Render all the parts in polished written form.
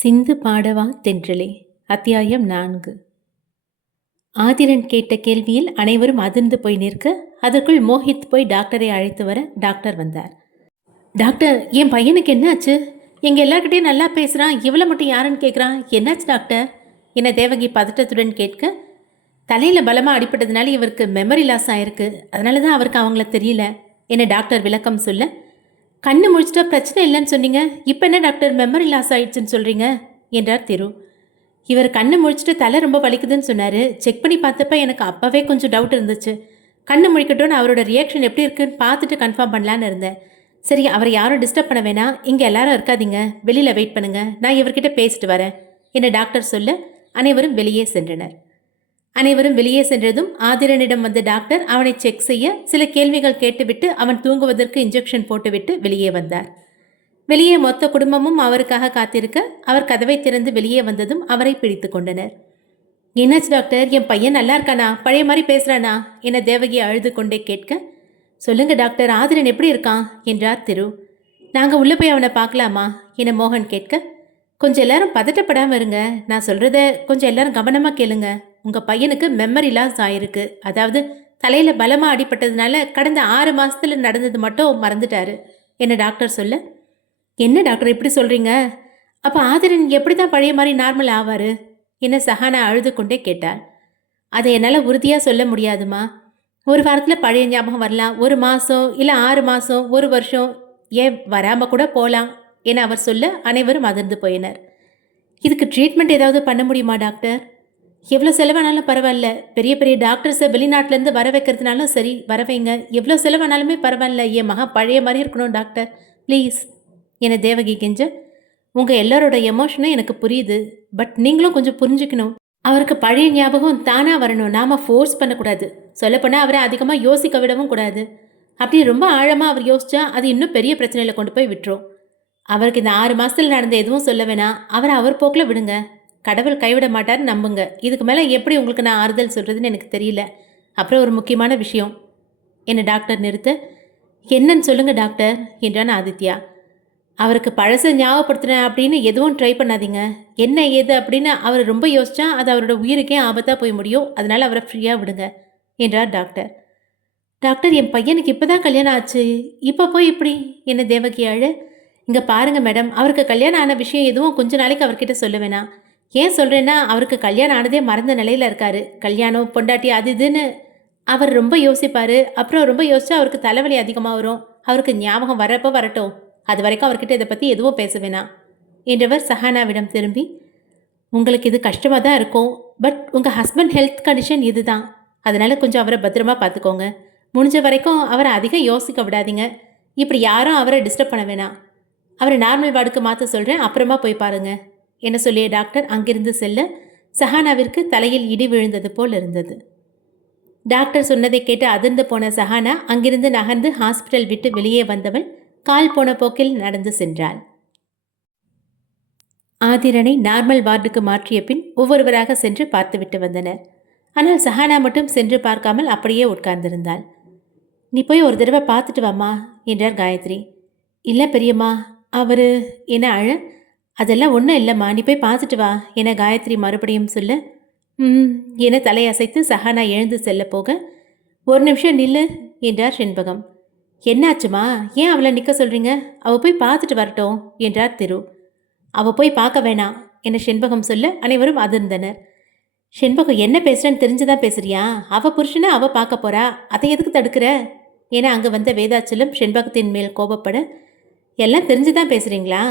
சிந்து பாடவா தென்றலே. அத்தியாயம் 4. ஆதிரன் கேட்ட கேள்வியில் அனைவரும் அதிர்ந்து போய் நிற்க, அதற்குள் மோஹித் போய் டாக்டரை அழைத்து வர டாக்டர் வந்தார். டாக்டர், என் பையனுக்கு என்னாச்சு? எங்க எல்லார்கிட்டையும் நல்லா பேசுறான், இவளை மட்டும் யாருன்னு கேட்குறான். என்னாச்சு டாக்டர் என தேவகி பதட்டத்துடன் கேட்க, தலையில் பலமாக அடிப்பட்டதுனால இவருக்கு மெமரி லாஸ் ஆயிருக்கு, அதனால தான் அவருக்கு அவங்கள தெரியல என டாக்டர் விளக்கம் சொல்ல, கண்ணு முழிச்சிட்டா பிரச்சனை இல்லைன்னு சொன்னீங்க, இப்போ என்ன டாக்டர் மெமரி லாஸ் ஆயிடுச்சுன்னு சொல்கிறீங்க என்றார் திரு. இவர் கண்ணு முழிச்சிட்டு தலை ரொம்ப வலிக்குதுன்னு சொன்னார். செக் பண்ணி பார்த்தப்ப எனக்கு அப்போவே கொஞ்சம் டவுட் இருந்துச்சு. கண்ணு முழிக்கட்டும்னு அவரோட ரியாக்ஷன் எப்படி இருக்குன்னு பார்த்துட்டு கன்ஃபார்ம் பண்ணலான்னு இருந்தேன். சரி, அவரை யாரும் டிஸ்டர்ப் பண்ண வேணாம், இங்கே எல்லாரும் இருக்காதீங்க, வெளியில் வெயிட் பண்ணுங்கள், நான் இவர்கிட்ட பேசிட்டு வரேன் என டாக்டர் சொல்ல அனைவரும் வெளியே சென்றனர். அனைவரும் வெளியே சென்றதும் ஆதிரனிடம் வந்த டாக்டர் அவனை செக் செய்ய சில கேள்விகள் கேட்டுவிட்டு அவன் தூங்குவதற்கு இன்ஜெக்ஷன் போட்டுவிட்டு வெளியே வந்தார். வெளியே மொத்த குடும்பமும் அவருக்காக காத்திருக்க, அவர் கதவை திறந்து வெளியே வந்ததும் அவரை பிடித்து கொண்டனர். என்னாச்சு டாக்டர், என் பையன் நல்லா இருக்கானா, பழைய மாதிரி பேசுறானா என தேவகி அழுது கொண்டே கேட்க, சொல்லுங்க டாக்டர், ஆதிரன் எப்படி இருக்கான் என்றார் திரு. நாங்கள் உள்ளே போய் அவனை பார்க்கலாமா என மோகன் கேட்க, கொஞ்சம் எல்லாரும் பதட்டப்படாமல் இருங்க, நான் சொல்கிறத கொஞ்சம் எல்லாரும் கவனமாக கேளுங்க. உங்கள் பையனுக்கு மெமரி லாஸ் ஆயிருக்கு, அதாவது தலையில் பலமாக அடிப்பட்டதுனால கடந்த 6 மாதத்தில் நடந்தது மட்டும் மறந்துட்டாரு என்ன டாக்டர் சொல்ல, என்ன டாக்டர் இப்படி சொல்கிறீங்க, அப்போ ஆதிரன் எப்படி தான் பழைய மாதிரி நார்மல் ஆவார் என்ன சஹானா அழுது கொண்டே கேட்டார். அதை என்னால் உறுதியாக சொல்ல முடியாதுமா, ஒரு வாரத்தில் பழைய ஞாபகம் வரலாம், 1 மாதம் இல்லை 6 மாதம், 1 வருஷம், ஏன் வராமல் கூட போகலாம் என அவர் சொல்ல அனைவரும் அதிர்ந்து போயினர். இதுக்கு ட்ரீட்மெண்ட் ஏதாவது பண்ண முடியுமா டாக்டர்? எவ்வளோ செலவானாலும் பரவாயில்ல, பெரிய பெரிய டாக்டர்ஸை வெளிநாட்டிலேருந்து வர வைக்கிறதுனாலும் சரி, வர வைங்க, எவ்வளோ செலவானாலுமே பரவாயில்ல, என் மகா பழைய மாதிரி இருக்கணும் டாக்டர், ப்ளீஸ் என தேவகி கெஞ்ச, உங்கள் எல்லாரோட எமோஷனும் எனக்கு புரியுது, பட் நீங்களும் கொஞ்சம் புரிஞ்சுக்கணும். அவருக்கு பழைய ஞாபகம் தானாக வரணும், நாம் ஃபோர்ஸ் பண்ணக்கூடாது, சொல்லப்போனால் அவரை அதிகமாக யோசிக்க விடவும் கூடாது. அப்படி ரொம்ப ஆழமாக அவர் யோசிச்சா அது இன்னும் பெரிய பிரச்சனையில் கொண்டு போய் விட்டுரும். அவருக்கு இந்த 6 மாதத்தில் நடந்த எதுவும் சொல்ல வேணாம், அவரை அவர் போக்கில் விடுங்க, கடவுள் கைவிட மாட்டார் நம்புங்க. இதுக்கு மேலே எப்படி உங்களுக்கு நான் ஆறுதல் சொல்கிறதுன்னு எனக்கு தெரியல. அப்புறம் ஒரு முக்கியமான விஷயம் என்ன டாக்டர் நிறுத்த, என்னன்னு சொல்லுங்கள் டாக்டர் என்றான் ஆதித்யா. அவருக்கு பழசை ஞாபகப்படுத்துகிறேன் அப்படின்னு எதுவும் ட்ரை பண்ணாதீங்க, என்ன ஏது அப்படின்னு அவர் ரொம்ப யோசிச்சா அது அவரோட உயிருக்கே ஆபத்தாக போய் முடியும், அதனால் அவரை ஃப்ரீயாக விடுங்க என்றார் டாக்டர். டாக்டர், என் பையனுக்கு இப்போ தான் கல்யாணம் ஆச்சு, இப்போ போய் இப்படி என்ன தேவகி அழ, இங்கே பாருங்கள் மேடம், அவருக்கு கல்யாணம் ஆன விஷயம் எதுவும் கொஞ்ச நாளைக்கு அவர்கிட்ட சொல்ல வேணாம். ஏன் சொல்கிறேன்னா, அவருக்கு கல்யாணம் ஆனதே மறந்த நிலையில் இருக்கார். கல்யாணம் பொண்டாட்டி அது இதுன்னு அவர் ரொம்ப யோசிப்பார். அப்புறம் ரொம்ப யோசிச்சா அவருக்கு தலைவலி அதிகமாக வரும். அவருக்கு ஞாபகம் வரப்போ வரட்டும், அது வரைக்கும் அவர்கிட்ட இதை பற்றி எதுவும் பேச வேணாம் என்றவர் சஹானாவிடம் திரும்பி, உங்களுக்கு இது கஷ்டமாக தான் இருக்கும், பட் உங்கள் ஹஸ்பண்ட் ஹெல்த் கண்டிஷன் இது தான், அதனால் கொஞ்சம் அவரை பத்திரமா பார்த்துக்கோங்க. முடிஞ்ச வரைக்கும் அவரை அதிகம் யோசிக்க விடாதீங்க. இப்படி யாரும் அவரை டிஸ்டர்ப் பண்ண வேணாம். அவரை நார்மல் வார்டுக்கு மாற்ற சொல்கிறேன், அப்புறமா போய் பாருங்க என சொல்லிய டாக்டர் அங்கிருந்து செல்ல, சஹானாவிற்கு தலையில் இடி விழுந்தது போல் இருந்தது. டாக்டர் சொன்னதை கேட்டு அதிர்ந்து போன சஹானா அங்கிருந்து நகர்ந்து ஹாஸ்பிட்டல் விட்டு வெளியே வந்தவள் கால் போன போக்கில் நடந்து சென்றாள். ஆதிரனை நார்மல் வார்டுக்கு மாற்றிய பின் ஒவ்வொருவராக சென்று பார்த்துவிட்டு வந்தனர். ஆனால் சஹானா மட்டும் சென்று பார்க்காமல் அப்படியே உட்கார்ந்திருந்தாள். நீ போய் ஒரு தடவை பார்த்துட்டு வாமா என்றார் காயத்ரி. இல்லை பெரியம்மா, அவர் என அழ, அதெல்லாம் ஒன்றும் இல்லைம்மா, நீ போய் பார்த்துட்டு வா என காயத்ரி மறுபடியும் சொல்ல, என தலையசைத்து சஹானா எழுந்து செல்ல போக, ஒரு நிமிஷம் நில்லு என்றார் செண்பகம். என்னாச்சுமா, ஏன் அவளை நிற்க சொல்கிறீங்க, அவள் போய் பார்த்துட்டு வரட்டும் என்றார் திரு. அவள் போய் பார்க்க வேணாம் என செண்பகம் சொல்ல அனைவரும் அதிர்ந்தனர். செண்பகம், என்ன பேசுகிறேன்னு தெரிஞ்சுதான் பேசுறியா, அவள் புருஷனை அவள் பார்க்க போறா, அதை எதுக்கு தடுக்கிற என அங்கே வந்த வேதாச்சலம் செண்பகத்தின் மேல் கோபப்பட, எல்லாம் தெரிஞ்சுதான் பேசுகிறீங்களா,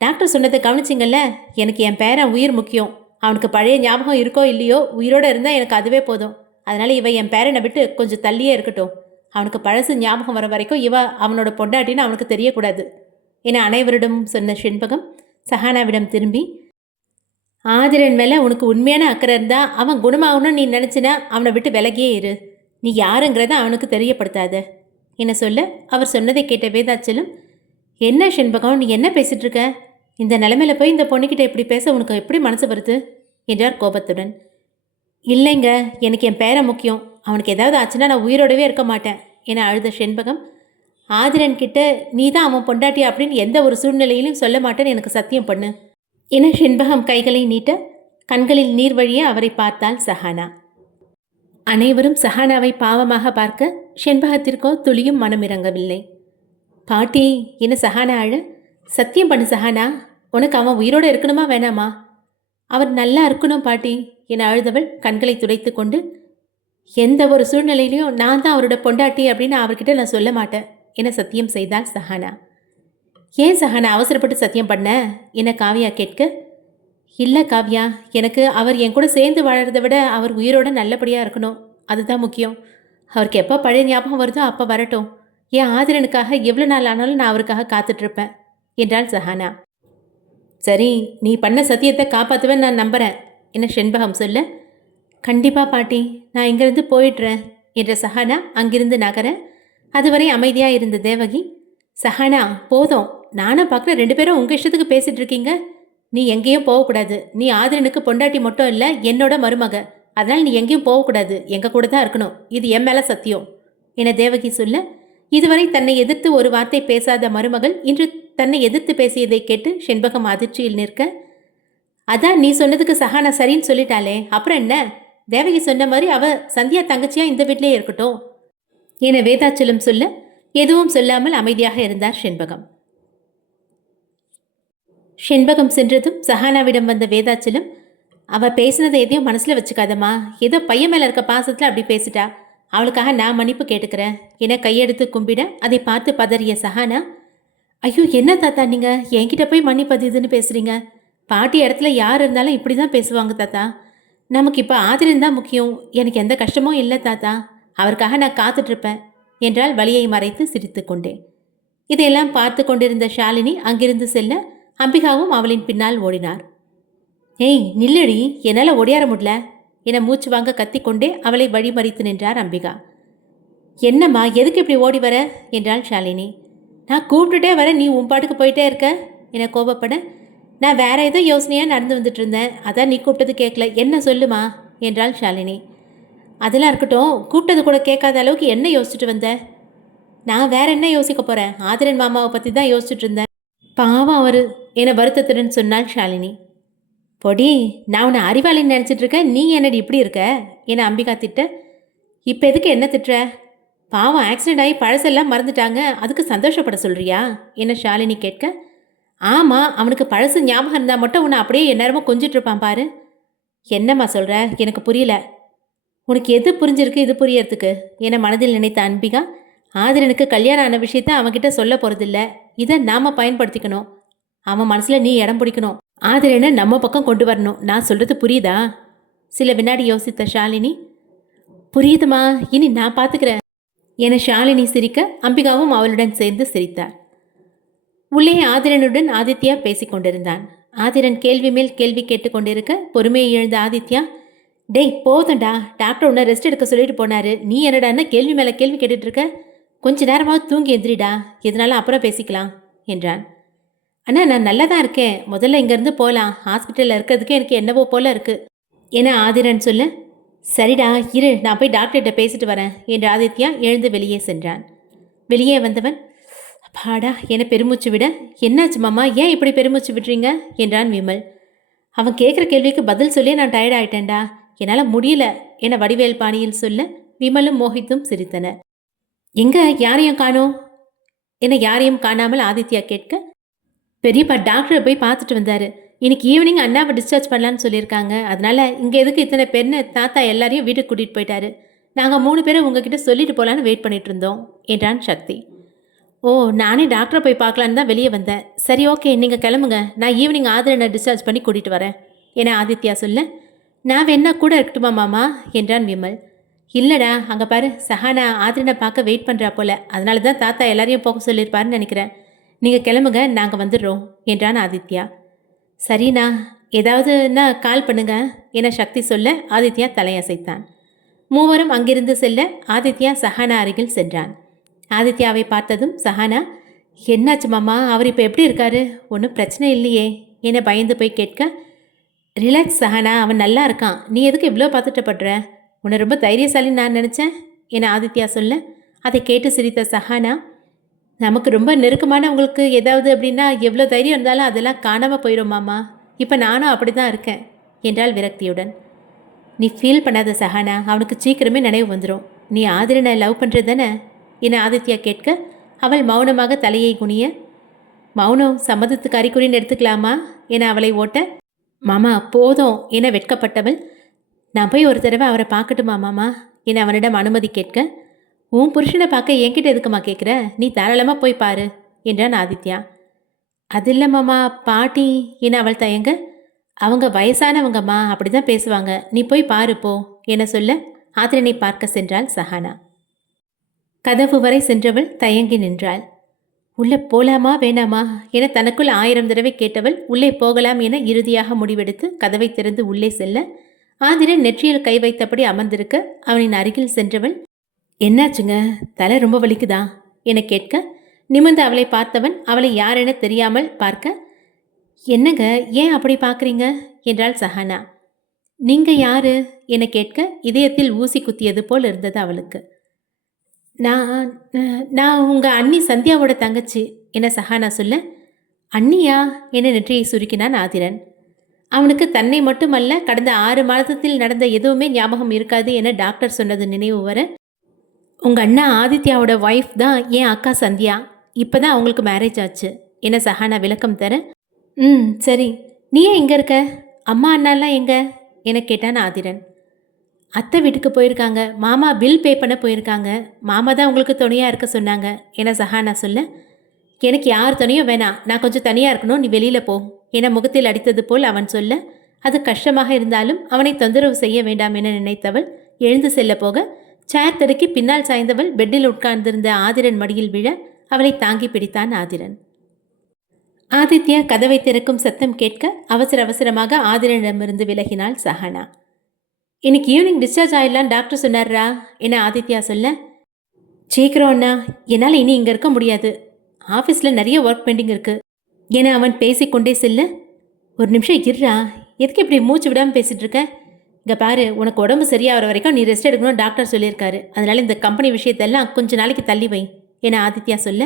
டாக்டர் சொன்னதை கவனிச்சிங்கல்ல, எனக்கு என் பேரன் உயிர் முக்கியம், அவனுக்கு பழைய ஞாபகம் இருக்கோ இல்லையோ, உயிரோடு இருந்தால் எனக்கு அதுவே போதும், அதனால் இவ என் பேரனை விட்டு கொஞ்சம் தள்ளியே இருக்கட்டும், அவனுக்கு பழசு ஞாபகம் வர வரைக்கும் இவ அவனோட பொண்டாட்டின்னு அவனுக்கு தெரியக்கூடாது என அனைவரிடமும் சொன்ன செண்பகம் சஹானாவிடம் திரும்பி, ஆதிரன் மேலே உனக்கு உண்மையான அக்கறை இருந்தால் அவன் குணமாகணும்னு நீ நினச்சினா அவனை விட்டு விலகியே இரு, நீ யாருங்கிறத அவனுக்கு தெரியப்படுத்தாத என சொல்ல, அவர் சொன்னதை கேட்ட வேதாச்சலம், என்ன செண்பகம், நீ என்ன பேசிகிட்டு இருக்க, இந்த நிலைமையில போய் இந்த பொண்ணுக்கிட்ட எப்படி பேச உனக்கு எப்படி மனசு வருது என்றார் கோபத்துடன். இல்லைங்க, எனக்கு என் பேரை முக்கியம், அவனுக்கு ஏதாவது ஆச்சுன்னா நான் உயிரோடவே இருக்க மாட்டேன் என அழுத செண்பகம், ஆதிரன் கிட்ட நீ தான் அவன் பொண்டாட்டி அப்படின்னு எந்த ஒரு சூழ்நிலையிலும் சொல்ல மாட்டேன்னு எனக்கு சத்தியம் பண்ணு என செண்பகம் கைகளை நீட்ட கண்களில் நீர் வழிய அவரை பார்த்தாள் சஹானா. அனைவரும் சஹானாவை பாவமாக பார்க்க செண்பகத்திற்கோ துளியும் மனம் இறங்கவில்லை. பாட்டி என்ன சஹானா அழ? சத்தியம் பண்ணு சஹானா, உனக்கு அவன் உயிரோடு இருக்கணுமா வேணாமா? அவர் நல்லா இருக்கணும் பாட்டி என அழுதவள் கண்களை துடைத்து கொண்டு, எந்த ஒரு சூழ்நிலையிலையும் நான் தான் அவரோட பொண்டாட்டி அப்படின்னு அவர்கிட்ட நான் சொல்ல மாட்டேன் என சத்தியம் செய்தாள் சஹானா. ஏன் சஹானா அவசரப்பட்டு சத்தியம் பண்ண என காவியா கேட்க, இல்லை காவ்யா, எனக்கு அவர் என் கூட சேர்ந்து வாழறதை விட அவர் உயிரோட நல்லபடியாக இருக்கணும், அதுதான் முக்கியம். அவருக்கு எப்போ பழைய ஞாபகம் வருதோ அப்போ வரட்டும். என் ஆதிரனுக்காக எவ்வளோ நாள் ஆனாலும் நான் அவருக்காக காத்துட்ருப்பேன் என்றாள் சஹானா. சரி, நீ பண்ண சத்தியத்தை காப்பாற்றுவேன் நான் நம்புகிறேன் என செண்பகம் சொல்ல, கண்டிப்பாக பாட்டி, நான் இங்கேருந்து போயிடுறேன் என்ற சஹானா அங்கிருந்து நகர அதுவரை அமைதியாக இருந்த தேவகி, சஹானா போதும், நானும் பார்க்குற 2 பேரும் உங்கள் இஷ்டத்துக்கு பேசிகிட்டு இருக்கீங்க. நீ எங்கேயும் போகக்கூடாது. நீ ஆதிரனுக்கு பொண்டாட்டி மட்டும் இல்லை, என்னோட மருமக. அதனால் நீ எங்கேயும் போகக்கூடாது, எங்கள் கூட தான் இருக்கணும். இது என் மேலே சத்தியம் என தேவகி சொல்ல, இதுவரை தன்னை எதிர்த்து ஒரு வார்த்தை பேசாத மருமகள் இன்று தன்னை எதிர்த்து பேசியதை கேட்டு செண்பகம் அதிர்ச்சியில் நிற்க, அதான் நீ சொன்னதுக்கு சஹானா சரின்னு சொல்லிட்டாளே, அப்புறம் என்ன? தேவகி சொன்ன மாதிரி அவ சந்தியா தங்கச்சியா இந்த வீட்டிலே இருக்கட்டும் என வேதாச்சலம் சொல்ல, எதுவும் சொல்லாமல் அமைதியாக இருந்தார் செண்பகம். செண்பகம் சென்றதும் சஹானாவிடம் வந்த வேதாச்சலம், அவள் பேசினதை எதையும் மனசில் வச்சுக்காதம்மா, ஏதோ பையன் மேலே இருக்க பாசத்தில் அப்படி பேசிட்டா, அவளுக்காக நான் மன்னிப்பு கேட்டுக்கிறேன் என கையெடுத்து கும்பிட அதை பார்த்து பதறிய சஹானா, ஐயோ என்ன தாத்தா நீங்கள் என்கிட்ட போய் மன்னிப்பது இதுன்னு பேசுகிறீங்க? பாட்டி இடத்துல யார் இருந்தாலும் இப்படி தான் பேசுவாங்க தாத்தா. நமக்கு இப்போ ஆதிரன் தான் முக்கியம். எனக்கு எந்த கஷ்டமும் இல்லை தாத்தா, அவருக்காக நான் காத்துட்ருப்பேன் என்றால் வலியை மறைத்து சிரித்து கொண்டேன். இதையெல்லாம் பார்த்து கொண்டிருந்த ஷாலினி அங்கிருந்து செல்ல அம்பிகாவும் அவளின் பின்னால் ஓடினார். ஏய் நில்லடி, என்னால் ஓடியார முடியல என மூச்சு வாங்க கத்திக்கொண்டே அவளை வழிமறித்து நின்றார் அம்பிகா. என்னம்மா, எதுக்கு இப்படி ஓடி வர என்றாள் ஷாலினி. நான் கூப்பிட்டுட்டே வர, நீ உன் பாட்டுக்கு போயிட்டே இருக்க என கோபப்பட, நான் வேற ஏதோ யோசனையாக நடந்து வந்துட்டு இருந்தேன், அதான் நீ கூப்பிட்டது கேட்கல, என்ன சொல்லுமா என்றாள் ஷாலினி. அதெல்லாம் இருக்கட்டும், கூப்பிட்டது கூட கேட்காத அளவுக்கு என்ன யோசிச்சுட்டு வந்த? நான் வேற என்ன யோசிக்க போகிறேன், ஆதிரன் மாமாவை பற்றி தான் யோசிச்சுட்டு இருந்தேன், பாவம் அவர் என வருத்தத்துடன் சொன்னாள் ஷாலினி. பொடி, நான் உன்னை அறிவாளின்னு நினச்சிட்டு இருக்கேன், நீ என்னடி இப்படி இருக்க என அம்பிகா திட்ட, இப்போ எதுக்கு என்ன திட்டுற? பாவம் ஆக்சிடென்ட் ஆகி பழசெல்லாம் மறந்துட்டாங்க, அதுக்கு சந்தோஷப்பட சொல்கிறியா என ஷாலினி கேட்க, ஆமாம், அவனுக்கு பழசு ஞாபகம் இருந்தால் மட்டும் உன்னை அப்படியே எந்நேரமும் கொஞ்சிட்டு இருப்பான் பாரு. என்னம்மா சொல்கிற, எனக்கு புரியல. உனக்கு எது புரிஞ்சிருக்கு இது புரியறதுக்கு என மனதில் நினைத்த அம்பிகா, ஆதிரனுக்கு கல்யாணம் ஆன விஷயத்த அவன்கிட்ட சொல்ல போகிறதில்ல, இதை நாம் பயன்படுத்திக்கணும். அவன் மனசில் நீ இடம் பிடிக்கணும், ஆதிரனை நம்ம பக்கம் கொண்டு வரணும். நான் சொல்கிறது புரியுதா? சில வினாடி யோசித்த ஷாலினி, புரியுதுமா, இனி நான் பார்த்துக்கிறேன் என ஷாலினி சிரிக்க அம்பிகாவும் அவளுடன் சேர்ந்து சிரித்தார். உள்ளே ஆதிரனுடன் ஆதித்யா பேசிக் கொண்டிருந்தான். ஆதிரன் கேள்வி மேல் கேள்வி கேட்டுக்கொண்டிருக்க பொறுமையை இழந்த ஆதித்யா, டேய் போதும்டா, டாக்டர் உன்னை ரெஸ்ட் எடுக்க சொல்லிட்டு போனாரு, நீ என்னடான்னா கேள்வி மேலே கேள்வி கேட்டுட்டு இருக்க, கொஞ்ச நேரமாவது தூங்கி எந்திரிடா, எதனாலும் அப்புறம் பேசிக்கலாம் என்றான். அண்ணா நான் நல்லா தான் இருக்கேன், முதல்ல இங்கேருந்து போகலாம், ஹாஸ்பிட்டலில் இருக்கிறதுக்கு எனக்கு என்னவோ போல இருக்கு என ஆதிரன் சொல்ல, சரிடா இரு, நான் போய் டாக்டர்கிட்ட பேசிட்டு வரேன் என்று ஆதித்யா எழுந்து வெளியே சென்றான். வெளியே வந்தவன், பாடா என பெருமூச்சு விட, என்னாச்சு மாமா, ஏன் இப்படி பெருமூச்சு விடுறீங்க என்றான் விமல். அவன் கேட்குற கேள்விக்கு பதில் சொல்லி நான் டயர்ட் ஆயிட்டேன்டா, என்னால் முடியல என வடிவேல் பாணியில் சொல்ல விமலும் மோஹித்தும் சிரித்தனர். எங்க யாரையும் காணோம் என யாரையும் காணாமல் ஆதித்யா கேட்க, பெரியப்பா டாக்டரை போய் பார்த்துட்டு வந்தார், இன்னைக்கு ஈவினிங் அண்ணாவை டிஸ்சார்ஜ் பண்ணலான்னு சொல்லியிருக்காங்க, அதனால் இங்கே எதுக்கு இத்தனை பேர்னு தாத்தா எல்லாரையும் வீட்டுக்கு கூட்டிகிட்டு போயிட்டாரு, நாங்கள் 3 பேரும் உங்ககிட்ட சொல்லிட்டு போகலான்னு வெயிட் பண்ணிட்டு இருந்தோம் என்றான் சக்தி. ஓ, நானே டாக்டரை போய் பார்க்கலான்னு தான் வெளியே வந்தேன். சரி ஓகே, நீங்கள் கிளம்புங்க, நான் ஈவினிங் ஆதிரனை டிஸ்சார்ஜ் பண்ணி கூட்டிகிட்டு வரேன் என ஆதித்யா சொல்ல, நான் வேணா கூட இருக்கட்டுமா மாமா என்றான் விமல். இல்லைடா, அங்கே பாரு, சஹானா ஆதிரனை பார்க்க வெயிட் பண்ணுறா போல, அதனால தான் தாத்தா எல்லாரையும் போக சொல்லியிருப்பாருன்னு நினைக்கிறேன், நீங்கள் கிளம்புங்க, நாங்கள் வந்துடுறோம் என்றான் ஆதித்யா. சரிண்ணா, ஏதாவதுன்னா கால் பண்ணுங்க என சக்தி சொல்ல ஆதித்யா தலையசைத்தான். மூவரும் அங்கிருந்து செல்ல ஆதித்யா சஹானா அருகில் சென்றான். ஆதித்யாவை பார்த்ததும் சஹானா, என்னாச்சு மாமா, அவர் இப்போ எப்படி இருக்காரு, ஒன்றும் பிரச்சனை இல்லையே என பயந்து போய் கேட்க, ரிலாக்ஸ் சஹானா, அவன் நல்லா இருக்கான், நீ எதுக்கு இவ்வளோ பார்த்துட்டப்படுற, உன்னை ரொம்ப தைரியசாலின்னு நான் நினச்சேன் என ஆதித்யா சொல்ல, அதை கேட்டு சிரித்த சஹானா, நமக்கு ரொம்ப நெருக்கமானவங்களுக்கு ஏதாவது அப்படின்னா எவ்வளோ தைரியம் இருந்தாலும் அதெல்லாம் காணாமல் போயிடும் மாமா, இப்போ நானும் அப்படி தான் இருக்கேன் என்றாள் விரக்தியுடன். நீ ஃபீல் பண்ணாத சஹானா, அவனுக்கு சீக்கிரமே நினைவு வந்துடும். நீ ஆதிரனை லவ் பண்ணுறது தானே என ஆதித்யா கேட்க அவள் மௌனமாக தலையை குனிய, மௌனம் சம்மதத்துக்கு அறிகுறின்னு எடுத்துக்கலாமா என அவளை ஓட்ட, மாமா போதும் என வெட்கப்பட்டவள், நான் போய் ஒரு தடவை அவரை பார்க்கட்டுமா மாமா என அவனிடம் அனுமதி கேட்க, உன் புருஷனை பார்க்க என்கிட்ட எதுக்குமா கேட்குற, நீ தாராளமாக போய் பாரு என்றான் ஆதித்யா. அது இல்லை மாமா, பாட்டி என அவள் தயங்க, அவங்க வயசானவங்கம்மா, அப்படி தான் பேசுவாங்க, நீ போய் பாரு போ என சொல்ல ஆதிரனை பார்க்க சென்றாள் சஹானா. கதவு வரை சென்றவள் தயங்கி நின்றாள். உள்ளே போலாமா வேணாமா என தனக்குள் 1000 தடவை கேட்டவள் உள்ளே போகலாம் என இறுதியாக முடிவெடுத்து கதவை திறந்து உள்ளே செல்ல, ஆதிரன் நெற்றியில் கை வைத்தபடி அமர்ந்திருக்க அவனின் அருகில் சென்றவள், என்னாச்சுங்க, தலை ரொம்ப வலிக்குதா என கேட்க, நிமிர்ந்து அவளை பார்த்தவன் அவளை யாரென தெரியாமல் பார்க்க, என்னங்க ஏன் அப்படி பார்க்குறீங்க என்றாள் சஹானா. நீங்க யாரு என கேட்க இதயத்தில் ஊசி குத்தியது போல் இருந்தது அவளுக்கு. நான் நான் உங்கள் அண்ணி சந்தியாவோட தங்கச்சி என சஹானா சொல்ல, அண்ணியா என நெற்றியை சுருக்கினான் ஆதிரன். அவனுக்கு தன்னை மட்டுமல்ல கடந்த 6 மாதத்தில் நடந்த எதுவுமே ஞாபகம் இருக்காது என டாக்டர் சொன்னது நினைவு வர, உங்கள் அண்ணா ஆதித்யாவோட ஒய்ஃப் தான் என் அக்கா சந்தியா, இப்போ தான் அவங்களுக்கு மேரேஜ் ஆச்சு என சஹானா விளக்கம் தர, சரி, நீ ஏன் இங்கே இருக்க, அம்மா அண்ணாலாம் எங்க என கேட்டான் ஆதிரன். அத்தை வீட்டுக்கு போயிருக்காங்க, மாமா பில் பே பண்ண போயிருக்காங்க, மாமா தான் உங்களுக்கு துணையாக இருக்க சொன்னாங்க என சஹானா சொல்ல, எனக்கு யார் துணையும் வேணாம், நான் கொஞ்சம் தனியாக இருக்கணும், நீ வெளியில் போ என முகத்தில் அடித்தது போல் அவன் சொல்ல, அது கஷ்டமாக இருந்தாலும் அவனை தொந்தரவு செய்ய வேண்டாம் என நினைத்தவள் எழுந்து செல்ல போக, சேர் தடுக்கி பின்னால் சாய்ந்தவள் பெட்டில் உட்கார்ந்திருந்த ஆதிரன் மடியில் விழ அவளை தாங்கி பிடித்தான் ஆதிரன். ஆதித்யா கதவை திறக்கும் சத்தம் கேட்க அவசர அவசரமாக ஆதிரனிடமிருந்து விலகினாள் சஹானா. இன்னைக்கு ஈவினிங் டிஸ்சார்ஜ் ஆயிடலாம் டாக்டர் சொன்னார்ரா என ஆதித்யா சொல்ல, சீக்கிரம் அண்ணா, என்னால் இனி இங்கே இருக்க முடியாது, ஆஃபீஸில் நிறைய ஒர்க் பெண்டிங் இருக்கு என அவன் பேசிக்கொண்டே செல்ல, ஒரு நிமிஷம் இருறா, எதுக்கு இப்படி மூச்சு விடாமல் பேசிகிட்டு இருக்க, இங்கே பாரு, உனக்கு உடம்பு சரியாகிற வரைக்கும் நீ ரெஸ்ட் எடுக்கணும்னு டாக்டர் சொல்லியிருக்காரு, அதனால இந்த கம்பெனி விஷயத்தெல்லாம் கொஞ்சம் நாளைக்கு தள்ளி வை என ஆதித்யா சொல்ல,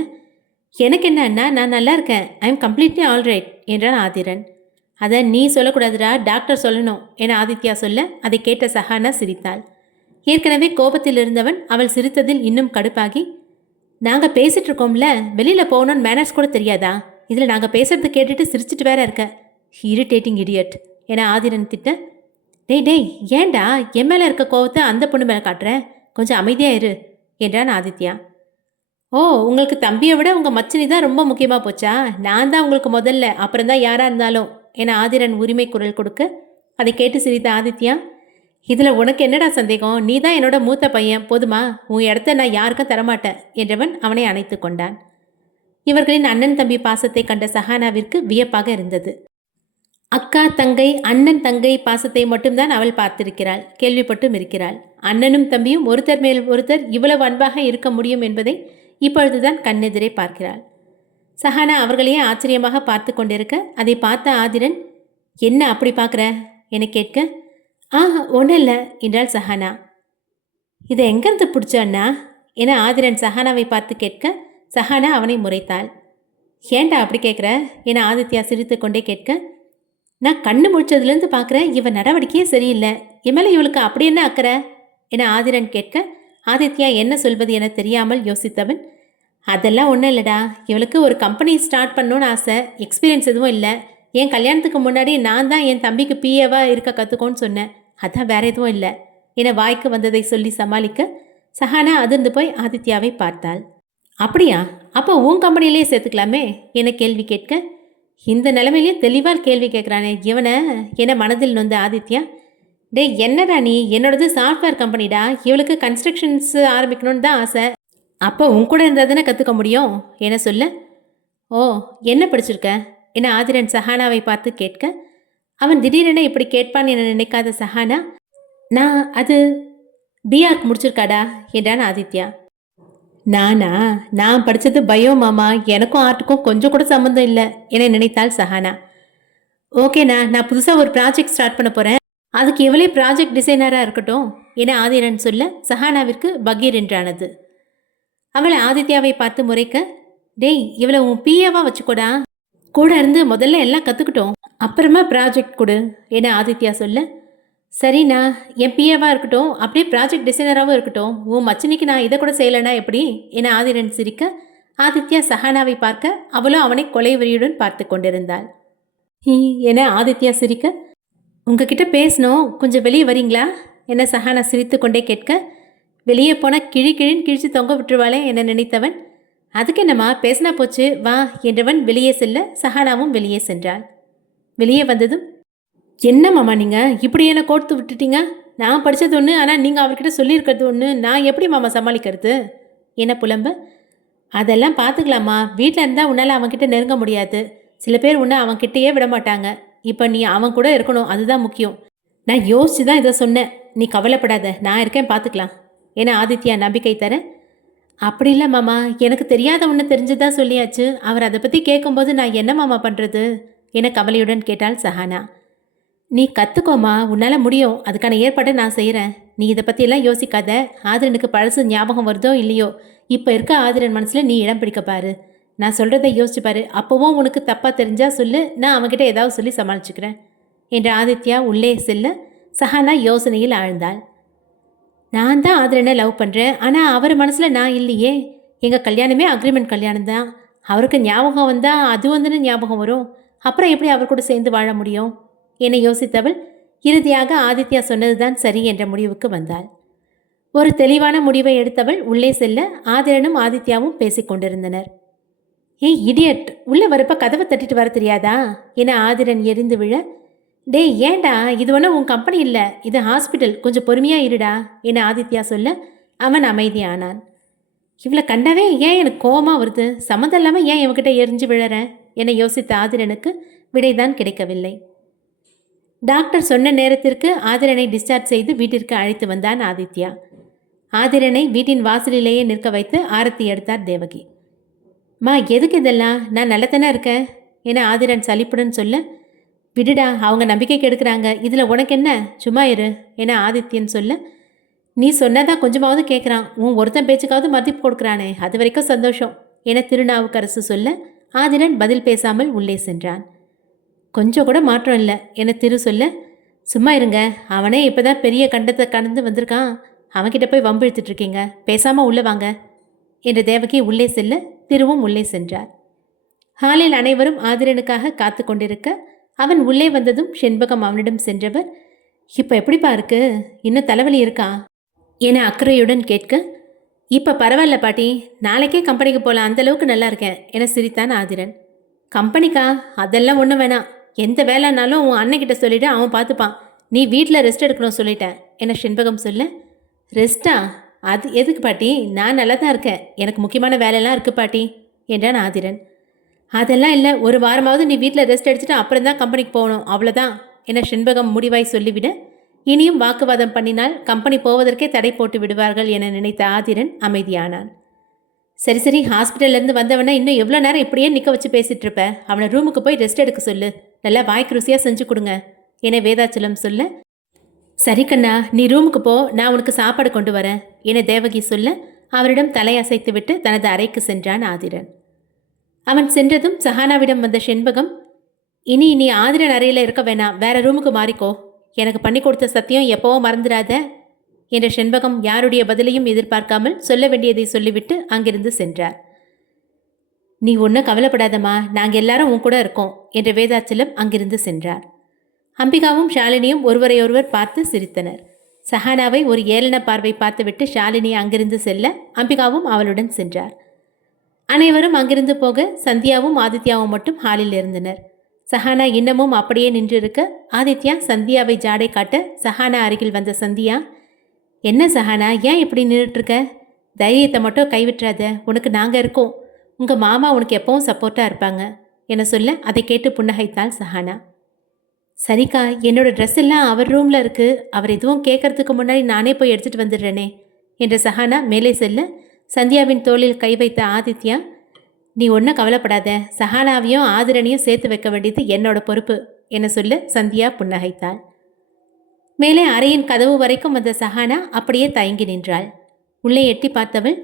எனக்கு என்ன அண்ணா, நான் நல்லா இருக்கேன், ஐ எம் கம்ப்ளீட்லி ஆல்ரைட் என்றான் ஆதிரன். அதை நீ சொல்லக்கூடாதுடா, டாக்டர் சொல்லணும் என ஆதித்யா சொல்ல, அதை கேட்ட சஹானா சிரித்தாள். ஏற்கனவே கோபத்தில் இருந்தவன் அவள் சிரித்ததில் இன்னும் கடுப்பாகி, நாங்கள் பேசிகிட்டு இருக்கோம்ல, வெளியில் போகணும்னு மேனர்ஸ் கூட தெரியாதா, இதில் நாங்கள் பேசுறது கேட்டுட்டு சிரிச்சிட்டு வேற இருக்க, இரிட்டேட்டிங் இடியட் என ஆதிரன் திட்ட, டேய் ஏண்டா என் மேலே இருக்க கோபத்தை அந்த பொண்ணு மேலே காட்டுற, கொஞ்சம் அமைதியாக இரு என்றான் ஆதித்யா. ஓ, உங்களுக்கு தம்பியை விட உங்கள் மச்சினி தான் ரொம்ப முக்கியமாக போச்சா, நான் தான் உங்களுக்கு முதல்ல, அப்புறம் தான் யாராக இருந்தாலும் என ஆதிரன் உரிமை குரல் கொடுக்க, அதை கேட்டு சிரித்த ஆதித்யா, இதில் உனக்கு என்னடா சந்தேகம், நீ தான் என்னோட மூத்த பையன், போதுமா, உன் இடத்த நான் யாருக்கும் தரமாட்டேன் என்றவன் அவனை அணைத்து கொண்டான். இவர்களின் அண்ணன் தம்பி பாசத்தை கண்ட சஹானாவிற்கு வியப்பாக இருந்தது. அக்கா தங்கை அண்ணன் தங்கை பாசத்தை மட்டும்தான் அவள் பார்த்திருக்கிறாள், கேள்விப்பட்டும் இருக்கிறாள். அண்ணனும் தம்பியும் ஒருத்தர் மேல் ஒருத்தர் இவ்வளவு அன்பாக இருக்க முடியும் என்பதை இப்பொழுதுதான் கண்ணெதிரே பார்க்கிறாள். சஹானா அவர்களையே ஆச்சரியமாக பார்த்து கொண்டிருக்க, அதை பார்த்த ஆதிரன், என்ன அப்படி பார்க்குற என கேட்க, ஒன்றும் இல்லை என்றாள் சஹானா. இதை எங்கேருந்து பிடிச்ச அண்ணா என ஆதிரன் சஹானாவை பார்த்து கேட்க, சஹானா அவனை முறைத்தாள். ஏண்டா அப்படி கேட்குற என ஆதித்யா சிரித்து கொண்டே கேட்க, நான் கண்ணு முழிச்சதுலேருந்து பார்க்குறேன், இவன் நடவடிக்கையே சரியில்லை, என் மேலே இவளுக்கு அப்படி என்ன அக்கறை என ஆதிரன் கேட்க, ஆதித்யா என்ன சொல்வது என தெரியாமல் யோசித்தவன், அதெல்லாம் ஒன்றும் இல்லைடா, இவளுக்கு ஒரு கம்பெனி ஸ்டார்ட் பண்ணணுன்னு ஆசை, எக்ஸ்பீரியன்ஸ் எதுவும் இல்லை, என் கல்யாணத்துக்கு முன்னாடி நான் தான் என் தம்பிக்கு பிஏவாக இருக்க கற்றுக்கோன்னு சொன்னேன், அதான் வேற எதுவும் இல்லை என வாய்க்கு வந்ததை சொல்லி சமாளிக்க, சஹானா அதிர்ந்து போய் ஆதித்யாவை பார்த்தாள். அப்படியா, அப்போ உன் கம்பெனிலேயே சேர்த்துக்கலாமே என கேள்வி கேட்க, இந்த நிலைமையிலேயே தெளிவாக கேள்வி கேட்குறானே இவனை என மனதில் நொந்த ஆதித்யா, டேய் என்னடா நீ, என்னோடது சாஃப்ட்வேர் கம்பெனிடா, இவளுக்கு கன்ஸ்ட்ரக்ஷன்ஸ் ஆரம்பிக்கணும்னு தான் ஆசை, அப்போ உன் கூட இருந்தால் தானே கற்றுக்க முடியும் என சொல்ல, ஓ என்ன படிச்சிருக்க என ஆதிரன் சஹானாவை பார்த்து கேட்க, அவன் திடீரென இப்படி கேட்பான் என நினைக்காத சஹானா, நான் அது பிஆர்க்கு முடிச்சிருக்காடா என்றான் ஆதித்யா. நான் படித்தது பயோ மாமா, எனக்கும் ஆர்ட்டுக்கும் கொஞ்சம் கூட சம்மந்தம் இல்லை என நினைத்தாள் சஹானா. ஓகேண்ணா, நான் புதுசாக ஒரு ப்ராஜெக்ட் ஸ்டார்ட் பண்ண போகிறேன், அதுக்கு இவளே ப்ராஜெக்ட் டிசைனராக இருக்கட்டும் என ஆதிரன் சொல்ல, சஹானாவிற்கு பகீர் என்றானது. அவளை ஆதித்யாவை பார்த்து முறைக்க, டேய் இவளை உன் பிஏவா வச்சுக்கோடா, கூட இருந்து முதல்ல எல்லாம் கற்றுக்கிட்டோம், அப்புறமா ப்ராஜெக்ட் கொடு என ஆதித்யா சொல்ல, சரிண்ணா, என் பிஏவா இருக்கட்டும், அப்படியே ப்ராஜெக்ட் டிசைனராகவும் இருக்கட்டும், உன் மச்சினிக்கு நான் இதை கூட செய்யலைன்னா எப்படி என ஆதிரன் சிரிக்க, ஆதித்யா சஹானாவை பார்க்க அவளும் அவனை கொலை வெறியுடன் பார்த்து கொண்டிருந்தாள். ஹீ என ஆதித்யா சிரிக்க, உங்ககிட்ட பேசணும், கொஞ்சம் வெளியே வரீங்களா என சஹானா சிரித்து கொண்டே கேட்க, வெளியே போனால் கிழின்னு கிழிச்சு தொங்க விட்டுருவாளே என நினைத்தவன், அதுக்கு என்னம்மா பேசினா போச்சு வா என்றவன் வெளியே செல்ல சஹானாவும் வெளியே சென்றாள். வெளியே வந்ததும், என்ன மாமா நீங்கள் இப்படி என்ன கோர்த்து விட்டுட்டீங்க? நான் படித்தது ஒன்று, ஆனால் நீங்கள் அவர்கிட்ட சொல்லியிருக்கிறது ஒன்று, நான் எப்படி மாமா சமாளிக்கிறது என புலம்ப, அதெல்லாம் பார்த்துக்கலாமா, வீட்டில் இருந்தால் உன்னால் அவன்கிட்ட நெருங்க முடியாது, சில பேர் உன்னை அவன்கிட்டயே விட மாட்டாங்க, இப்போ நீ அவன் கூட இருக்கணும், அதுதான் முக்கியம். நான் யோசிச்சு தான் இதை சொன்னேன், நீ கவலைப்படாத, நான் இருக்கேன் பார்த்துக்கலாம் என ஆதித்யா நம்பிக்கை தர, அப்படி இல்லை மாமா, எனக்கு தெரியாத ஒன்று தெரிஞ்சுதான் சொல்லியாச்சு, அவர் அதை பற்றி கேட்கும்போது நான் என்ன மாமா பண்ணுறது என கவலையுடன் கேட்டாள் சஹானா. நீ கற்றுக்கோமா, உன்னால் முடியும், அதுக்கான ஏற்பாட்டை நான் செய்கிறேன், நீ இதை பற்றியெல்லாம் யோசிக்காத. ஆதிரனுக்கு பழசு ஞாபகம் வருதோ இல்லையோ, இப்போ இருக்க ஆதிரன் மனசில் நீ இடம் பிடிக்க பாரு, நான் சொல்கிறத யோசிச்சு பாரு, அப்போவும் உனக்கு தப்பாக தெரிஞ்சா சொல்லு, நான் அவன்கிட்ட ஏதாவது சொல்லி சமாளிச்சுக்கிறேன் என்று ஆதித்யா உள்ளே செல்ல சஹானா யோசனையில் ஆழ்ந்தாள். நான் தான் ஆதிரனை லவ் பண்ணுறேன், ஆனால் அவர் மனசில் நான் இல்லையே, எங்கள் கல்யாணமே அக்ரிமெண்ட் கல்யாணம் தான், அவருக்கு ஞாபகம் வந்தால் அது வந்து ஞாபகம் வரும், அப்புறம் எப்படி அவர் கூட சேர்ந்து வாழ முடியும் என யோசித்தவள் இறுதியாக ஆதித்யா சொன்னதுதான் சரி என்ற முடிவுக்கு வந்தாள். ஒரு தெளிவான முடிவை எடுத்தவள் உள்ளே செல்ல ஆதிரனும் ஆதித்யாவும் பேசிக்கொண்டிருந்தனர். ஏய் இடியட், உள்ளே வரப்ப கதவை தட்டிட்டு வர தெரியாதா என ஆதிரன் எரிந்து விழ, டேய் ஏண்டா, இது ஒன்றும் உன் கம்பெனி இல்லை, இது ஹாஸ்பிட்டல், கொஞ்சம் பொறுமையாக இருடா என ஆதித்யா சொல்ல அவன் அமைதியானான். இவளை கண்டவே ஏன் எனக்கு கோபமாக வருது, சம்மந்தம் இல்லாமல் ஏன் இவன்கிட்ட எரிஞ்சு விழறேன் என யோசித்த ஆதிரனுக்கு விடைதான் கிடைக்கவில்லை. டாக்டர் சொன்ன நேரத்திற்கு ஆதிரனை டிஸ்சார்ஜ் செய்து வீட்டிற்கு அழைத்து வந்தான் ஆதித்யா. ஆதிரனை வீட்டின் வாசலிலேயே நிற்க வைத்து ஆரத்தி எடுத்தார் தேவகி. மா எதுக்கு இதெல்லாம், நான் நல்லதானே இருக்கேன் என ஆதிரன் சலிப்புடன் சொல்ல, விடுடா, அவங்க நம்பிக்கைக்கு எடுக்கிறாங்க, இதில் உனக்கு என்ன, சும்மா இரு என ஆதித்யன் சொல்ல, நீ சொன்னதான் கொஞ்சமாவது கேட்குறான், உன் ஒருத்தன் பேச்சுக்காவது மதிப்பு கொடுக்குறானே, அது வரைக்கும் சந்தோஷம் என திருநாவுக்கரசு சொல்ல ஆதிரன் பதில் பேசாமல் உள்ளே சென்றான். கொஞ்சம் கூட மாற்றம் இல்லை என திரு சொல்ல, சும்மா இருங்க, அவனே இப்போ தான் பெரிய கண்டத்தை கடந்து வந்திருக்கான், அவன்கிட்ட போய் வம்பு இழுத்துட்ருக்கீங்க, பேசாமல் உள்ளே வாங்க என்று தேவகி உள்ளே செல்ல திருவும் உள்ளே சென்றார். ஹாலில் அனைவரும் ஆதிரனுக்காக காத்து கொண்டிருக்க அவன் உள்ளே வந்ததும் செண்பகம் அவனிடம் சென்றவர், இப்போ எப்படிப்பா இருக்கு, இன்னும் தலைவலி இருக்கா என அக்கறையுடன் கேட்க, இப்போ பரவாயில்ல பாட்டி, நாளைக்கே கம்பெனிக்கு போகலாம், அந்தளவுக்கு நல்லா இருக்கேன் என சிரித்தான் ஆதிரன். கம்பெனிக்கா, அதெல்லாம் ஒன்றும் வேணாம், எந்த வேலைனாலும் உன் அண்ணன்கிட்ட சொல்லிவிட்டு அவன் பார்த்துப்பான், நீ வீட்டில் ரெஸ்ட் எடுக்கணும் சொல்லிட்டேன் என செண்பகம் சொல்ல, ரெஸ்ட்டா, அது எதுக்கு பாட்டி, நான் நல்லா தான் இருக்கேன், எனக்கு முக்கியமான வேலையெல்லாம் இருக்குது பாட்டி என்றான் ஆதிரன். அதெல்லாம் இல்லை, ஒரு வாரமாவது நீ வீட்டில் ரெஸ்ட் எடுத்துட்டு அப்புறம் தான் கம்பெனிக்கு போகணும், அவ்வளோதான் என செண்பகம் முடிவாய் சொல்லிவிட, இனியும் வாக்குவாதம் பண்ணினால் கம்பெனி போவதற்கே தடை போட்டு விடுவார்கள் என நினைத்த ஆதிரன் அமைதியானான். சரி சரி, ஹாஸ்பிட்டல்லேருந்து வந்தவனை இன்னும் எவ்வளோ நேரம் இப்படியே நிற்க வச்சு பேசிகிட்டு இருப்ப, அவனை ரூமுக்கு போய் ரெஸ்ட் எடுக்க சொல்லு, நல்லா வாய்க்கு ருசியாக செஞ்சு கொடுங்க என வேதாச்சலம் சொல்ல, சரி கண்ணா, நீ ரூமுக்கு போ, நான் உனக்கு சாப்பாடு கொண்டு வரேன் என தேவகி சொல்ல அவரிடம் தலையசைத்து விட்டு தனது அறைக்கு சென்றான் ஆதிரன். அவன் சென்றதும் சஹானாவிடம் வந்த செண்பகம், இனி நீ ஆதிரன் அறையில் இருக்க வேணாம், வேற ரூமுக்கு மாறிக்கோ, எனக்கு பண்ணி கொடுத்த சத்தியம் எப்போவோ மறந்துடாத என்ற செண்பகம் யாருடைய பதிலையும் எதிர்பார்க்காமல் சொல்ல வேண்டியதை சொல்லிவிட்டு அங்கிருந்து சென்றார். நீ ஒன்றும் கவலைப்படாதம்மா, நாங்கள் எல்லாரும் உன் கூட இருக்கோம் என்ற வேதாச்சலம் அங்கிருந்து சென்றார். அம்பிகாவும் ஷாலினியும் ஒருவரையொருவர் பார்த்து சிரித்தனர். சஹானாவை ஒரு ஏளன பார்வை பார்த்துவிட்டு ஷாலினி அங்கிருந்து செல்ல அம்பிகாவும் அவளுடன் சென்றார். அனைவரும் அங்கிருந்து போக சந்தியாவும் ஆதித்யாவும் மட்டும் ஹாலில் இருந்தனர். சஹானா இன்னமும் அப்படியே நின்றிருக்க ஆதித்யா சந்தியாவை ஜாடை காட்ட சஹானா அருகில் வந்த சந்தியா, என்ன சஹானா, ஏன் இப்படி நின்றுட்டுருக்க, தைரியத்தை மட்டும் கைவிட்டுறாத, உனக்கு நாங்கள் இருக்கோம், உங்கள் மாமா உனக்கு எப்பவும் சப்போர்ட்டாக இருப்பாங்க என சொல்ல அதை கேட்டு புன்னகைத்தாள் சஹானா. சரிக்கா, என்னோட ட்ரெஸ் எல்லாம் அவர் ரூமில் இருக்குது, அவர் எதுவும் கேட்கறதுக்கு முன்னாடி நானே போய் எடுத்துகிட்டு வந்துடுறேனே என்ற சஹானா மேலே செல்ல சந்தியாவின் தோளில் கை வைத்த ஆதித்யா, நீ ஒன்றும் கவலைப்படாத, சஹானாவையும் ஆதிரனையும் சேர்த்து வைக்க வேண்டியது என்னோட பொறுப்பு என சொல்ல சந்தியா புன்னகைத்தாள். மேலே அறையின் கதவு வரைக்கும் வந்த சஹானா அப்படியே தயங்கி நின்றாள். உள்ளே எட்டி பார்த்தவள்,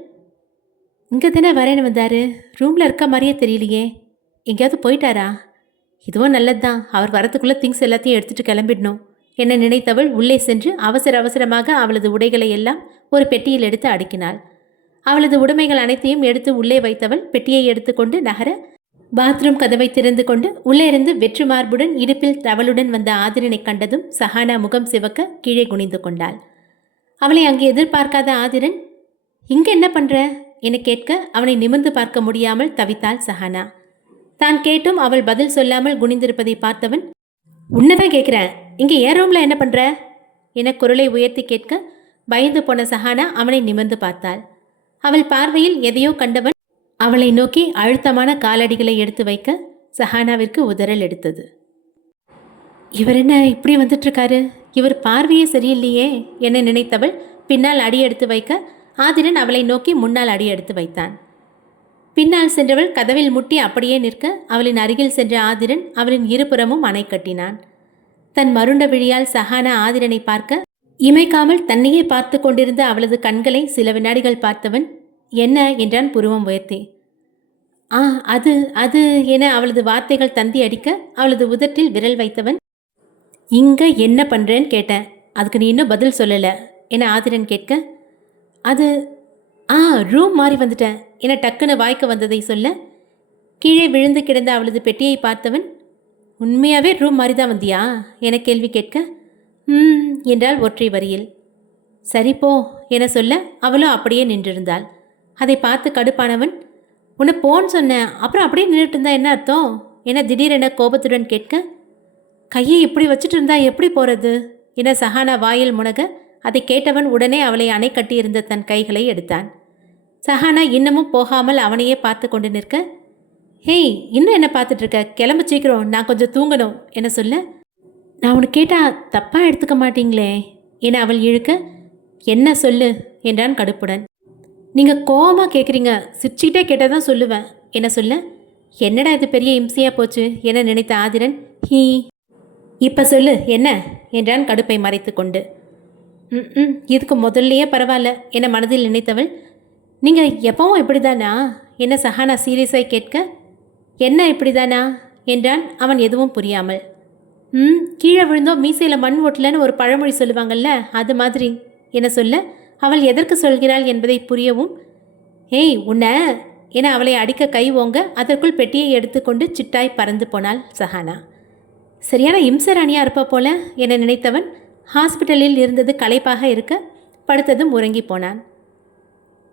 இங்கே தானே வரேன்னு வந்தாரு, ரூமில் இருக்க மாதிரியே தெரியலையே, எங்கேயாவது போயிட்டாரா இதுவும் நல்லதுதான், அவர் வரத்துக்குள்ள திங்ஸ் எல்லாத்தையும் எடுத்துட்டு கிளம்பிடணும் என நினைத்தவள் உள்ளே சென்று அவசர அவசரமாக அவளது உடைகளை எல்லாம் ஒரு பெட்டியில் எடுத்து அடுக்கினாள். அவளது உடைமைகள் அனைத்தையும் எடுத்து உள்ளே வைத்தவள் பெட்டியை எடுத்துக்கொண்டு நகர பாத்ரூம் கதவை திறந்து கொண்டு உள்ளே இருந்து வெற்று மார்புடன் இடுப்பில் டவலுடன் வந்த ஆதிரனை கண்டதும் சஹானா முகம் சிவக்க கீழே குனிந்து கொண்டாள். அவளை அங்கே எதிர்பார்க்காத ஆதிரன், இங்க என்ன பண்ற என கேட்க அவனை நிமிர்ந்து பார்க்க முடியாமல் தவித்தாள் சஹானா. தான் கேட்டும் அவள் பதில் சொல்லாமல் குனிந்திருப்பதை பார்த்தவன், உன்னதான் கேட்கிறேன், இங்கே ஏன் ரூம்ல என்ன பண்ற என குரலை உயர்த்தி கேட்க பயந்து போன சஹானா அவனை நிமிர்ந்து பார்த்தாள். அவள் பார்வையில் எதையோ கண்டவன் அவளை நோக்கி அழுத்தமான காலடிகளை எடுத்து வைக்க சஹானாவிற்கு உதறல் எடுத்தது. இவர் என்ன இப்படி வந்துட்டு இருக்காரு, இவர் பார்வையே சரியில்லையே என நினைத்தவள் பின்னால் அடி எடுத்து வைக்க ஆதிரன் அவளை நோக்கி முன்னால் அடி எடுத்து வைத்தான். பின்னால் சென்றவள் கதவில் முட்டி அப்படியே நிற்க அவளின் அருகில் சென்ற ஆதிரன் அவளின் இருபுறமும் அணை கட்டினான். தன் மருண்ட விழியால் சஹானா ஆதிரனை பார்க்க இமைக்காமல் தன்னையே பார்த்து கொண்டிருந்த அவளது கண்களை சில வினாடிகள் பார்த்தவன், என்ன என்றான் புருவம் உயர்த்தி. அது அது என அவளது வார்த்தைகள் தந்தி அடிக்க அவளது உதட்டில் விரல் வைத்தவன், இங்க என்ன பண்றேன்னு கேட்டேன், அதுக்கு நீ இன்னும் பதில் சொல்லலை என ஆதிரன் கேட்க, அது ரூம் மாறி வந்துட்டேன் என டக்குன்னு வாய்க்க வந்ததை சொல்ல கீழே விழுந்து கிடந்த அவளது பெட்டியை பார்த்தவன், உண்மையாவே ரூம் மாறி தான் வந்தியா என கேள்வி கேட்க, என்றாள் ஒற்றை வரியில். சரி போ என சொல்ல அவளும் அப்படியே நின்றிருந்தாள். அதை பார்த்து கடுப்பானவன், உன்னை போன்னு சொன்னேன், அப்புறம் அப்படியே நின்றுட்டு இருந்தா என்ன அர்த்தம் என திடீரென கோபத்துடன் கேட்க, கையை இப்படி வச்சுட்டு இருந்தா எப்படி போறது என சஹானா வாயில் முனக அதை கேட்டவன் உடனே அவளை அணை கட்டியிருந்த தன் கைகளை எடுத்தான். சஹானா இன்னமும் போகாமல் அவனையே பார்த்து கொண்டு நிற்க, ஹேய் இன்னும் என்ன பார்த்துட்டு இருக்க, கிளம்பு சீக்கிரம், நான் கொஞ்சம் தூங்கணும் என சொல்ல, நான் உனக்கு கேட்டா தப்பாக எடுத்துக்க மாட்டீங்களே என அவள் இழுக்க, என்ன சொல்லு என்றான் கடுப்புடன். நீங்கள் கோவமாக கேட்குறீங்க, சிரிச்சுக்கிட்டே கேட்டால் தான் சொல்லுவேன் என சொல்ல, என்னடா இது பெரிய இம்சையாக போச்சு என நினைத்த ஆதிரன், இப்போ சொல்லு என்ன என்றான் கடுப்பை மறைத்து கொண்டு. இதுக்கு முதல்லையே பரவாயில்ல என மனதில் நினைத்தவள், நீங்கள் எப்பவும் இப்படி தானா என சஹானா சீரியஸாய் கேட்க, என்ன இப்படி தானா என்றான் அவன் எதுவும் புரியாமல். கீழே விழுந்தோம் மீசையில் மண் ஓட்டலன்னு ஒரு பழமொழி சொல்லுவாங்கல்ல, அது மாதிரி என சொல்ல அவள் எதற்கு சொல்கிறாள் என்பதை புரியவும், ஏய் உன்ன என அவளை அடிக்க கை ஓங்க அதற்குள் பெட்டியை எடுத்துக்கொண்டு சிட்டாய் பறந்து போனாள் சஹானா. சரியான இம்சராணியாக இருப்பா போல என நினைத்தவன் ஹாஸ்பிட்டலில் இருந்தது களைப்பாக இருக்க படுத்ததும் உறங்கி போனான்.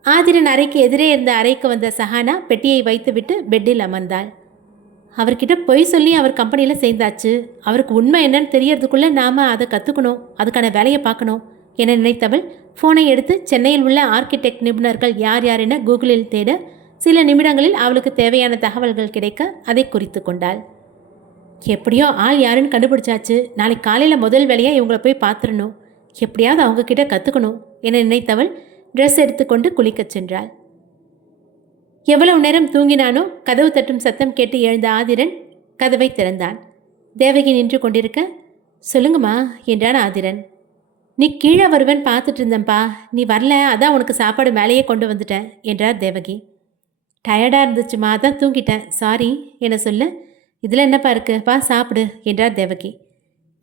ஆதிரன் அறைக்கு எதிரே இருந்த அறைக்கு வந்த சஹானா பெட்டியை வைத்துவிட்டு பெட்டில் அமர்ந்தாள். அவர்கிட்ட பொய் சொல்லி அவர் கம்பெனியில் சேர்ந்தாச்சு, அவருக்கு உண்மை என்னன்னு தெரியறதுக்குள்ளே நாம் அதை கற்றுக்கணும், அதுக்கான வேலையை பார்க்கணும் என நினைத்தவள் ஃபோனை எடுத்து சென்னையில் உள்ள ஆர்கிடெக்ட் நிபுணர்கள் யார் யார் என கூகுளில் தேட சில நிமிடங்களில் அவளுக்கு தேவையான தகவல்கள் கிடைக்க அதை குறித்து கொண்டாள். எப்படியோ ஆள் யாருன்னு கண்டுபிடிச்சாச்சு, நாளைக்கு காலையில் முதல் வேலையாக இவங்களை போய் பார்த்துடணும், எப்படியாவது அவங்கக்கிட்ட கற்றுக்கணும் என நினைத்தவள் ட்ரெஸ் எடுத்துக்கொண்டு குளிக்கச் சென்றாள். எவ்வளவு நேரம் தூங்கினானோ கதவு தட்டும் சத்தம் கேட்டு எழுந்த ஆதிரன் கதவை திறந்தான். தேவகி நின்று கொண்டிருக்க, சொல்லுங்கம்மா என்றான் ஆதிரன். நீ கீழே வருவேன் பார்த்துட்டு இருந்தேன்ப்பா, நீ வரல, அதான் உனக்கு சாப்பாடு மேலேயே கொண்டு வந்துட்டேன் என்றார் தேவகி. டயர்டாக இருந்துச்சுமா, அதான் தூங்கிட்டேன், சாரி என சொல்ல, இதில் என்னப்பா இருக்கு, பா சாப்பிடு என்றார் தேவகி.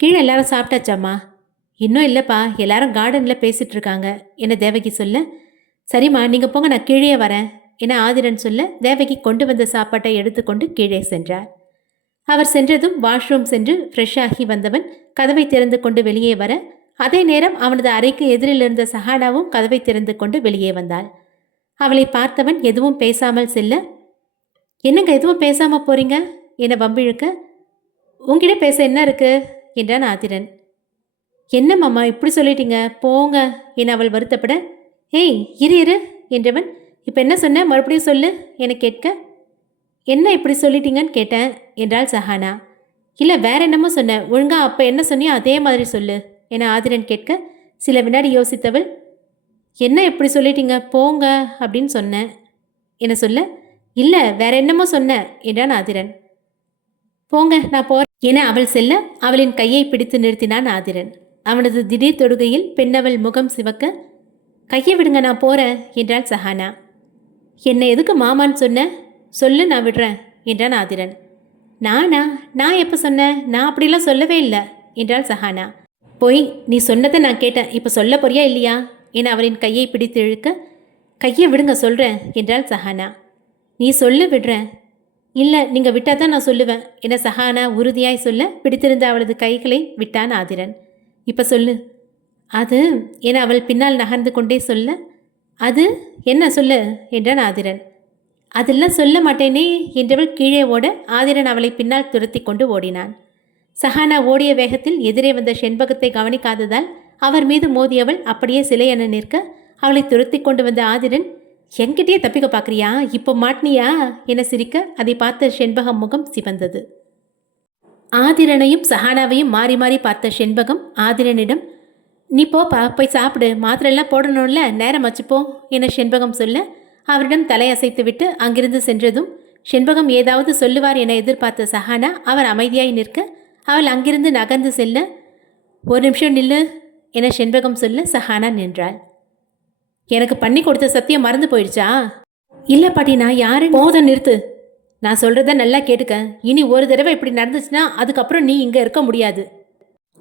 கீழே எல்லாரும் சாப்பிட்டாச்சாம்மா? இன்னும் இல்லைப்பா, எல்லாரும் கார்டனில் பேசிகிட்டு இருக்காங்க என தேவகி சொல்ல, சரிம்மா நீங்கள் போங்க, நான் கீழே வரேன் என ஆதிரன் சொல்ல தேவகி கொண்டு வந்த சாப்பாட்டை எடுத்துக்கொண்டு கீழே சென்றார். அவர் சென்றதும் வாஷ்ரூம் சென்று ஃப்ரெஷ் ஆகி வந்தவன் கதவை திறந்து கொண்டு வெளியே வர, அதே நேரம் அவனது அறைக்கு எதிரில் இருந்த சஹானாவும் கதவை திறந்து கொண்டு வெளியே வந்தாள். அவளை பார்த்தவன் எதுவும் பேசாமல் செல்ல, என்னங்க எதுவும் பேசாமல் போறீங்க என வம்பிழுக்க, உங்ககிட்ட பேச என்ன இருக்கு என்றான் ஆதிரன். என்ன மாமா இப்படி சொல்லிட்டீங்க, போங்க என அவள் வருத்தப்பட, ஏய் இரு இரு என்றவன், இப்போ என்ன சொன்ன மறுபடியும் சொல்லு என கேட்க, என்ன இப்படி சொல்லிட்டீங்கன்னு கேட்டேன் என்றாள் சஹானா. இல்லை வேற என்னமோ சொன்ன, ஒழுங்கா அப்போ என்ன சொன்னியோ அதே மாதிரி சொல்லு என ஆதிரன் கேட்க சில வினாடி யோசித்தவள், என்ன இப்படி சொல்லிட்டீங்க போங்க அப்படின்னு சொன்னேன் என சொல்ல, இல்லை வேற என்னமோ சொன்ன என்றான் ஆதிரன். போங்க நான் போறேன் என அவள் செல்ல அவளின் கையை பிடித்து நிறுத்தினான் ஆதிரன். அவனது திடீர் தொடுகையில் பெண்ணவள் முகம் சிவக்க, கையை விடுங்க நான் போறேன் என்றாள் சஹானா. என்னை எதுக்கு மாமான்னு சொன்ன, சொல்லு நான் விடுறேன் என்றான் ஆதிரன். நானா? நான் எப்போ சொன்னேன்? நான் அப்படிலாம் சொல்லவே இல்லை என்றாள் சஹானா. போய் நீ சொன்னதை நான் கேட்டேன், இப்போ சொல்ல போறியா இல்லையா என அவரின் கையை பிடித்து இழுக்க, கையை விடுங்க சொல்கிறேன் என்றாள் சஹானா. நீ சொல்லு விடுறேன். இல்லை நீங்கள் விட்டால் தான் நான் சொல்லுவேன் என சஹானா உறுதியாய் சொல்ல பிடித்திருந்த அவளது கைகளை விட்டான் ஆதிரன். இப்போ சொல்லு. அது என அவள் பின்னால் நகர்ந்து கொண்டே சொல்ல, அது என்ன சொல்லு என்றான் ஆதிரன். அதெல்லாம் சொல்ல மாட்டேனே என்றவள் கீழே ஓட ஆதிரன் அவளை பின்னால் துரத்தி கொண்டு ஓடினான். சஹானா ஓடிய வேகத்தில் எதிரே வந்த செண்பகத்தை கவனிக்காததால் அவர் மீது மோதியவள் அப்படியே சிலை என நிற்க, அவளை துரத்தி கொண்டு வந்த ஆதிரன், என்கிட்டயே தப்பிக்க பார்க்குறியா, இப்போ மாட்டினியா என சிரிக்க அதை பார்த்த செண்பகம் முகம் சிவந்தது. ஆதிரனையும் சஹானாவையும் மாறி மாறி பார்த்த செண்பகம் ஆதிரனிடம், நீ போப்பா போய் சாப்பிடு, மாத்திரெல்லாம் போடணும்ல, நேரம் வச்சுப்போ என செண்பகம் சொல்ல அவரிடம் தலையசைத்து விட்டு அங்கிருந்து சென்றதும் செண்பகம் ஏதாவது சொல்லுவார் என எதிர்பார்த்த சஹானா அவர் அமைதியாய் நிற்க அவள் அங்கிருந்து நகர்ந்து செல்ல, ஒரு நிமிஷம் நில்லு என செண்பகம் சொல்ல சஹானா நின்றாள். எனக்கு பண்ணி கொடுத்த சத்தியம் மறந்து போயிடுச்சா? இல்லை பாட்டி, நான் யாரு? போதும் நிறுத்து. நான் சொல்கிறத நல்லா கேட்டுக்க. இனி ஒரு தடவை இப்படி நடந்துச்சுன்னா அதுக்கப்புறம் நீ இங்கே இருக்க முடியாது.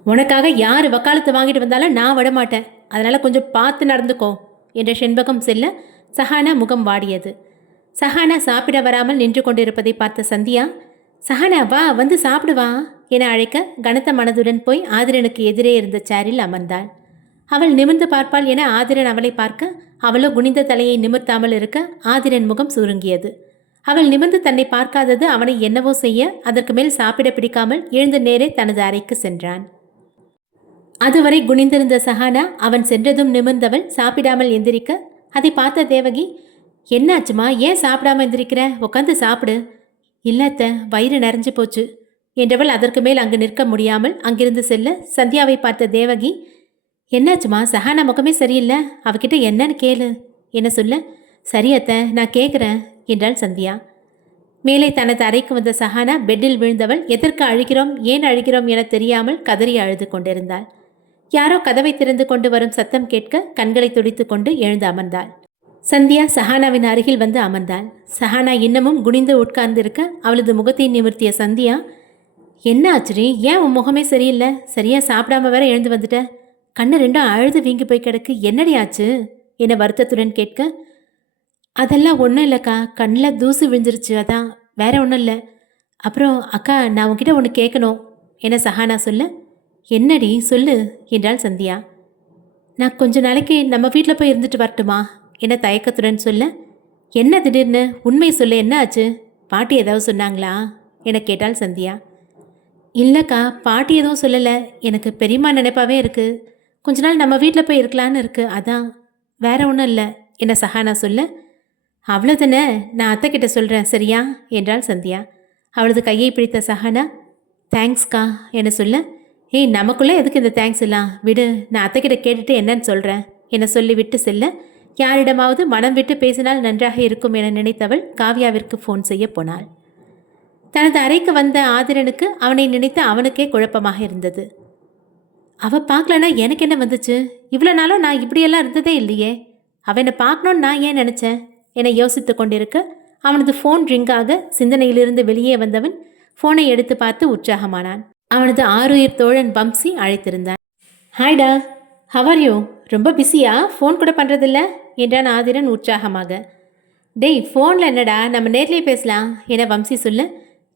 உனக்காக யார் வக்காலத்து வாங்கிட்டு வந்தாலும் நான் விடமாட்டேன். அதனால் கொஞ்சம் பார்த்து நடந்துக்கோ என்ற செண்பகம் செல்ல சஹானா முகம் வாடியது. சஹானா சாப்பிட வராமல் நின்று கொண்டிருப்பதை பார்த்த சந்தியா, சஹானா வா வந்து சாப்பிடுவா என அழைக்க கனத்த மனதுடன் போய் ஆதிரனுக்கு எதிரே இருந்த சேரில் அமர்ந்தாள். அவள் நிமிர்ந்து பார்ப்பாள் என ஆதிரன் அவளை பார்க்க அவளோ குனிந்த தலையை நிமிர்த்தாமல் இருக்க ஆதிரன் முகம் சுருங்கியது. அவள் நிமிர்ந்து தன்னை பார்க்காதது அவனை என்னவோ செய்ய அதற்கு மேல் சாப்பிட பிடிக்காமல் எழுந்து நேரே தனது அறைக்கு சென்றான். அதுவரை குனிந்திருந்த சஹானா அவன் சென்றதும் நிமிர்ந்தவள் சாப்பிடாமல் எந்திரிக்க அதை பார்த்த தேவகி, என்னாச்சுமா, ஏன் சாப்பிடாம எந்திரிக்கிற? உட்காந்து சாப்பிடு. இல்லத்த, வயிறு நிறைஞ்சு போச்சு என்றவள் அதற்கு மேல் அங்கு நிற்க முடியாமல் அங்கிருந்து செல்ல சந்தியாவை பார்த்த தேவகி, என்னாச்சுமா, சஹானா முகமே சரியில்லை, அவகிட்ட என்னன்னு கேளு என்ன சொல்ல, சரியத்த நான் கேட்குறேன் என்றாள் சந்தியா. மேலே தனது அறைக்கு வந்த சஹானா பெட்டில் விழுந்தவள் எதற்கு அழுகிறோம் ஏன் அழுகிறோம் என தெரியாமல் கதறி அழுது கொண்டிருந்தாள். யாரோ கதவை திறந்து கொண்டு வரும் சத்தம் கேட்க கண்களை துடித்து கொண்டு எழுந்து அமர்ந்தாள். சந்தியா சஹானாவின் அருகில் வந்து அமர்ந்தாள். சஹானா இன்னமும் குனிந்து உட்கார்ந்திருக்க அவளது முகத்தை நிமிர்த்திய சந்தியா, என்ன ஆச்சுரி, ஏன் உன் முகமே சரியில்லை, சரியா சாப்பிடாம வேற எழுந்து வந்துட்ட, கண்ணு ரெண்டும் அழுது வீங்கி போய் கிடக்கு, என்னடி ஆச்சு என வருத்தத்துடன் கேட்க, அதெல்லாம் ஒன்றும் இல்லைக்கா, கண்ணில் தூசு விழுந்துருச்சு, அதான், வேற ஒன்றும் இல்லை. அப்புறம் அக்கா, நான் உன்கிட்ட ஒன்று கேட்கணும் என சஹானா சொல்ல, என்னடி சொல்லு என்றாள் சந்தியா. நான் கொஞ்ச நாளைக்கு நம்ம வீட்டில் போய் இருந்துட்டு வரட்டுமா என தயக்கத்துடன் சொல்ல, என்ன திடீர்னு, உண்மை சொல்ல, என்ன ஆச்சு, பாட்டி ஏதாவது சொன்னாங்களா என கேட்டாள் சந்தியா. இல்லைக்கா, பாட்டி எதுவும் சொல்லலை, எனக்கு பெரியம்மா நினைப்பாவே இருக்குது, கொஞ்ச நாள் நம்ம வீட்டில் போய் இருக்கலான்னு இருக்குது, அதான், வேற ஒன்றும் இல்லை என சஹானா சொல்ல, அவ்வளோதானே, நான் அத்தைக்கிட்ட சொல்கிறேன் சரியா என்றாள் சந்தியா. அவளது கையை பிடித்த சஹானா, தேங்க்ஸ்க்கா என சொல்ல, ஏய் நமக்குள்ளே எதுக்கு இந்த தேங்க்ஸ் எல்லாம், விடு, நான் அத்தைக்கிட்ட கேட்டுட்டு என்னன்னு சொல்கிறேன் என சொல்லிவிட்டு செல்ல, யாரிடமாவது மனம் விட்டு பேசினால் நன்றாக இருக்கும் என நினைத்தவள் காவ்யாவிற்கு ஃபோன் செய்ய போனாள். தனது அறைக்கு வந்த ஆதிரனுக்கு அவனை நினைத்து அவனுக்கே குழப்பமாக இருந்தது. அவள் பார்க்கலன்னா எனக்கு என்ன வந்துச்சு, இவ்வளோ நாளும் நான் இப்படியெல்லாம் இருந்ததே இல்லையே, அவனை பார்க்கணுன்னு நான் ஏன் நினச்சேன் என யோசித்து கொண்டிருக்க அவனது ஃபோன் ரிங்காக சிந்தனையிலிருந்து வெளியே வந்தவன் ஃபோனை எடுத்து பார்த்து உற்சாகமானான். அவனது ஆருயிர் தோழன் வம்சி அழைத்திருந்தான். ஹாய்டா, ஹவர் யூ, ரொம்ப பிஸியா, ஃபோன் கூட பண்ணுறதில்ல என்றான் ஆதிரன் உற்சாகமாக. டேய், ஃபோனில் என்னடா, நம்ம நேர்லேயே பேசலாம் என வம்சி சொல்ல,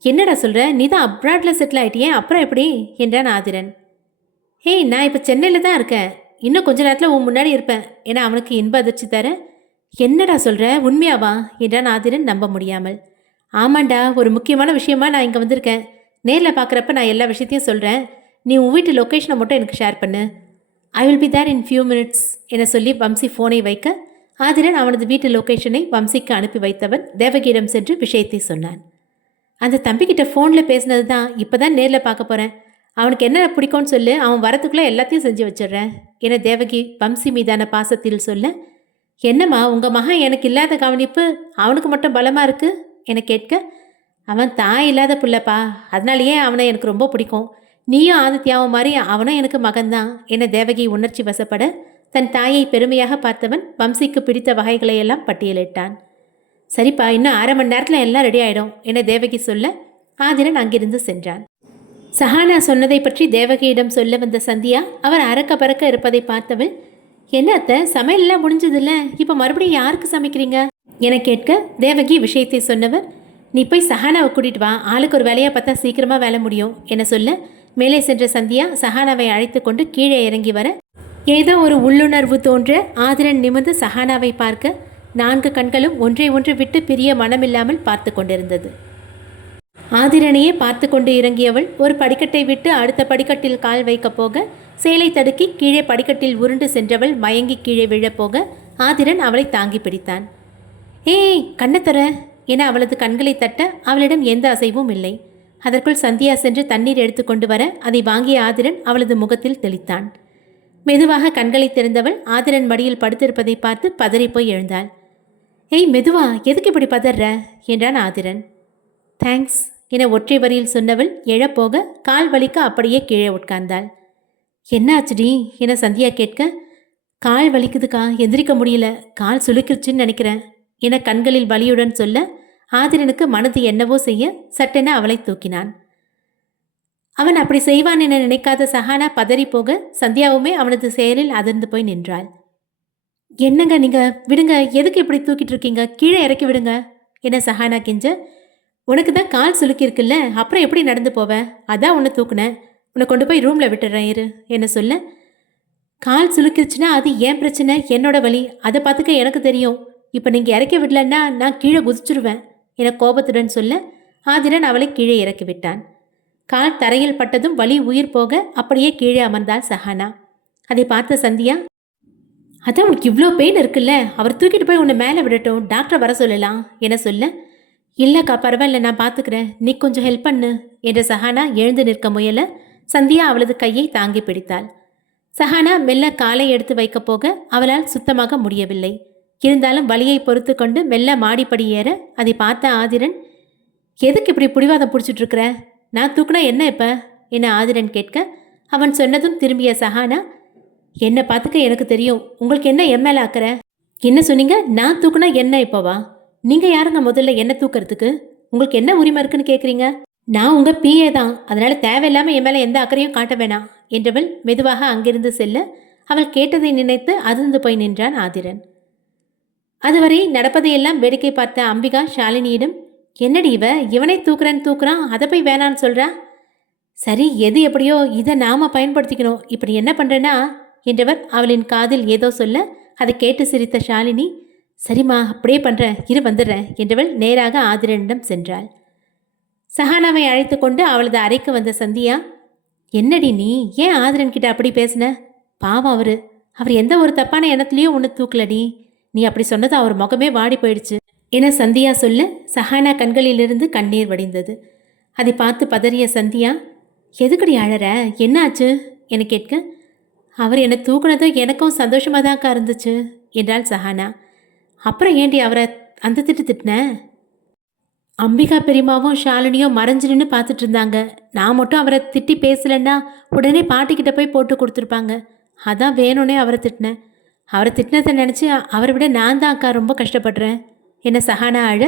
என்னடா சொல்கிற, நீ தான் அப்ராடில் செட்டில் ஆகிட்டியே, அப்புறம் எப்படி என்றான் ஆதிரன். ஹேய், நான் இப்போ சென்னையில் தான் இருக்கேன், இன்னும் கொஞ்ச நேரத்தில் உன் முன்னாடி இருப்பேன் என அவனுக்கு இன்ப அதிர்ச்சி தர, என்னடா சொல்கிற, உண்மையாவா என்றான் ஆதிரன் நம்ப முடியாமல். ஆமாண்டா, ஒரு முக்கியமான விஷயமா நான் இங்கே வந்திருக்கேன், நேரில் பார்க்குறப்ப நான் எல்லா விஷயத்தையும் சொல்கிறேன், நீ உன் வீட்டு லொக்கேஷனை மட்டும் எனக்கு ஷேர் பண்ணு, I will be there in few minutes என சொல்லி வம்சி ஃபோனை வைக்க ஆதிரன் அவனது வீட்டு லொக்கேஷனை வம்சிக்கு அனுப்பி வைத்தவன் தேவகியிடம் சென்று விஷயத்தை சொன்னான். அந்த தம்பிக்கிட்ட ஃபோனில் பேசினது தான், இப்போ தான் நேரில் பார்க்க போகிறேன், அவனுக்கு என்ன பிடிக்கும்னு சொல்லு, அவன் வரத்துக்குள்ளே எல்லாத்தையும் செஞ்சு வச்சிடுறேன் என தேவகி வம்சி மீதான பாசத்தில் சொல்ல, என்னம்மா உங்கள் மகன் எனக்கு இல்லாத கவனிப்பு அவனுக்கு மட்டும் பலமாக இருக்குது என கேட்க, அவன் தாய் இல்லாத பிள்ளைப்பா, அதனாலேயே அவனை எனக்கு ரொம்ப பிடிக்கும், நீயும் ஆதித்யாவும் மாதிரி அவனும் எனக்கு மகன்தான் என தேவகி உணர்ச்சி வசப்பட தன் தாயை பெருமையாக பார்த்தவன் வம்சிக்கு பிடித்த வகைகளையெல்லாம் பட்டியலிட்டான். சரிப்பா, இன்னும் 1/2 மணி நேரத்தில் எல்லாம் ரெடி ஆகிடும் என தேவகி சொல்ல ஆதிரன் அங்கிருந்து சென்றான். சஹானா சொன்னதை பற்றி தேவகியிடம் சொல்ல வந்த சந்தியா அவர் அறக்க பறக்க இருப்பதை பார்த்தவள், என்ன அத்தை, சமையல்லாம் முடிஞ்சதில்ல, இப்போ மறுபடியும் யாருக்கு சமைக்கிறீங்க என கேட்க தேவகி விஷயத்தை சொன்னவர், நீ போய் சஹானாவை கூட்டிட்டு வா, ஆளுக்கு ஒரு வேலையாக பார்த்தா சீக்கிரமாக வேலை முடியும் என சொல்ல மேலே சென்ற சந்தியா சஹானாவை அழைத்து கொண்டு கீழே இறங்கி வர ஏதோ ஒரு உள்ளுணர்வு தோன்ற ஆதிரன் நிமிர்ந்து சஹானாவை பார்க்க 4 கண்களும் ஒன்றை ஒன்று விட்டு பிரிய மனமில்லாமல் பார்த்து கொண்டிருந்தது. ஆதிரனையே பார்த்து கொண்டு இறங்கியவள் ஒரு படிக்கட்டை விட்டு அடுத்த படிக்கட்டில் கால் வைக்கப் போக சேலை தடுக்கி கீழே படிக்கட்டில் உருண்டு சென்றவள் மயங்கி கீழே விழப்போக ஆதிரன் அவளை தாங்கி பிடித்தான். ஏய் கண்ணத்தர என அவளது கண்களை தட்ட அவளிடம் எந்த அசைவும் இல்லை. அதற்குள் சந்தியா சென்று தண்ணீர் எடுத்துக்கொண்டு வர அதை வாங்கிய ஆதிரன் அவளது முகத்தில் தெளித்தான். மெதுவாக கண்களை திறந்தவள் ஆதிரன் மடியில் படுத்திருப்பதை பார்த்து பதறிப்போய் எழுந்தாள். ஏய் மெதுவா, எதுக்கு இப்படி பதற என்றான் ஆதிரன். தேங்க்ஸ் என ஒற்றை வரியில் சொன்னவள் எழப்போக கால் வலிக்க அப்படியே கீழே உட்கார்ந்தாள். என்ன ஆச்சுடி என சந்தியா கேட்க, கால் வலிக்குதுக்கா, எந்திரிக்க முடியல, கால் சுளுக்கிருச்சுன்னு நினைக்கிறேன் என கண்களில் வலியுடன் சொல்ல ஆதிரனுக்கு மனது என்னவோ செய்ய சட்டென அவளை தூக்கினான். அவன் அப்படி செய்வான் என நினைக்காத சஹானா பதறி போக சந்தியாவுமே அவனது செயலில் அதிர்ந்து போய் நின்றாள். என்னங்க நீங்க, விடுங்க, எதுக்கு இப்படி தூக்கிட்டு இருக்கீங்க, கீழே இறக்கி விடுங்க என சஹானா கெஞ்ச, உனக்கு தான் கால் சுளுக்கிருக்குல்ல, அப்புறம் எப்படி நடந்து போவ, அதான் உன்னை தூக்குனேன், உன்னை கொண்டு போய் ரூமில் விட்டுறேன் இரு என்ன சொல்ல, கால் சுளுக்கிருச்சுன்னா அது ஏன் பிரச்சனை, என்னோட வலி, அதை பார்த்துக்க எனக்கு தெரியும், இப்போ நீங்கள் இறக்கி விடலன்னா நான் கீழே குதிச்சிருவேன் என கோபத்துடன் சொல்ல ஆதிரன் அவளை கீழே இறக்கி விட்டான். கால் தரையில் பட்டதும் வலி உயிர் போக அப்படியே கீழே அமர்ந்தாள் சஹானா. அதை பார்த்த சந்தியா, அதான் உனக்கு இவ்வளோ பெயின் இருக்குல்ல, அவர் தூக்கிட்டு போய் உன்னை மேலே விடட்டும், டாக்டரை வர சொல்லலாம் என சொல்ல, இல்லைக்கா பரவாயில்ல, நான் பார்த்துக்கிறேன், நீ கொஞ்சம் ஹெல்ப் பண்ணு என்ற சஹானா எழுந்து நிற்க முயல சந்தியா அவளது கையை தாங்கி பிடித்தாள். சஹானா மெல்ல காலை எடுத்து வைக்கப் போக அவளால் சுத்தமாக முடியவில்லை. இருந்தாலும் வலியை பொறுத்து கொண்டு மெல்ல மாடிப்படி ஏற அதை பார்த்த ஆதிரன், எதுக்கு இப்படி பிடிவாதம் பிடிச்சிட்டு இருக்கிற, நான் தூக்குனா என்ன இப்போ என ஆதிரன் கேட்க அவன் சொன்னதும் திரும்பிய சஹானா, என்னை பார்த்துக்க எனக்கு தெரியும், உங்களுக்கு என்ன எம்எல்ஏ ஆக்கிற, என்ன சொன்னீங்க, நான் தூக்குனா என்ன இப்போவா, நீங்கள் யாருங்க முதல்ல என்ன தூக்கிறதுக்கு, உங்களுக்கு என்ன உரிமை இருக்குன்னு கேட்குறீங்க, நான் உங்கள் பிஏ தான், அதனால் தேவையில்லாமல் என் மேலே எந்த அக்கறையும் காட்ட வேணாம் என்றவள் மெதுவாக அங்கிருந்து செல்ல அவள் கேட்டதை நினைத்து அதிர்ந்து போய் நின்றான் ஆதிரன். அதுவரை நடப்பதையெல்லாம் வேடிக்கை பார்த்த அம்பிகா ஷாலினியிடம், என்னடி இவனை தூக்குறான், அதை போய் வேணான்னு சொல்கிறா, சரி எது எப்படியோ இதை நாம பயன்படுத்திக்கணும், இப்படி என்ன பண்ணுறேன்னா என்றவர் அவளின் காதில் ஏதோ சொல்ல அதை கேட்டு சிரித்த ஷாலினி, சரிம்மா அப்படியே பண்ணுறேன் இரு வந்துடுறேன் என்றவள் நேராக ஆதிரனிடம் சென்றாள். சஹானாவை அழைத்து கொண்டு அவளது அறைக்கு வந்த சந்தியா, என்னடி நீ ஏன் ஆதிரன் கிட்ட அப்படி பேசின, பாவம் அவர் எந்த ஒரு தப்பான எண்ணத்துலேயும் ஒன்று தூக்கலடி, நீ அப்படி சொன்னது அவர் முகமே வாடி போயிடுச்சு என சந்தியா சொல்ல சஹானா கண்களிலிருந்து கண்ணீர் வடிந்தது. அதை பார்த்து பதறிய சந்தியா, எதுக்கடி அழற, என்னாச்சு என கேட்க, அவர் என்னை தூக்குனதும் எனக்கும் சந்தோஷமாக தான்க்கா இருந்துச்சு என்றாள் சஹானா. அப்புறம் ஏண்டி அவரை அந்த திட்டின, அம்பிகா பெரியமாவும் ஷாலினியும் மறைஞ்சு நின்று பார்த்துட்டு இருந்தாங்க, நான் மட்டும் அவரை திட்டி பேசலன்னா உடனே பாட்டிக்கிட்ட போய் போட்டு கொடுத்துருப்பாங்க, அதான் வேணும்னே அவரை திட்டினேன், அவரை திட்டினதை நினச்சி அவரை விட நான் தான் அக்கா ரொம்ப கஷ்டப்படுறேன் என்ன சஹானா அழ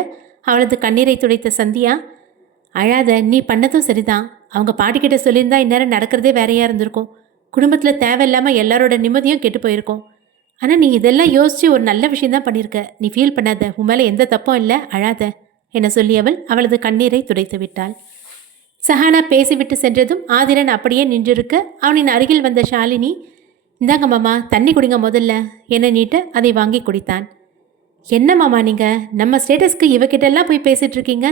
அவளது கண்ணீரை துடைத்த சந்தியா, அழாத, நீ பண்ணதும் சரிதான், அவங்க பாட்டிக்கிட்ட சொல்லியிருந்தா இந்நேரம் நடக்கிறதே வேறையாக இருந்திருக்கும், குடும்பத்தில் தேவையில்லாமல் எல்லாரோட நிம்மதியும் கெட்டு போயிருக்கும், ஆனால் நீ இதெல்லாம் யோசித்து ஒரு நல்ல விஷயந்தான் பண்ணியிருக்க, நீ ஃபீல் பண்ணாத, உன் மேலே எந்த தப்பும் இல்லை, அழாத என சொல்லியவள் அவளது கண்ணீரை துடைத்து விட்டாள். சஹானா பேசிவிட்டு சென்றதும் ஆதிரன் அப்படியே நின்றிருக்க அவனின் அருகில் வந்த ஷாலினி, இந்தாங்க மாமா தண்ணி குடிங்க முதல்ல என நீட்ட அதை வாங்கி குடித்தான். என்ன மாமா நீங்கள் நம்ம ஸ்டேட்டஸ்க்கு இவகிட்டெல்லாம் போய் பேசிகிட்டு இருக்கீங்க,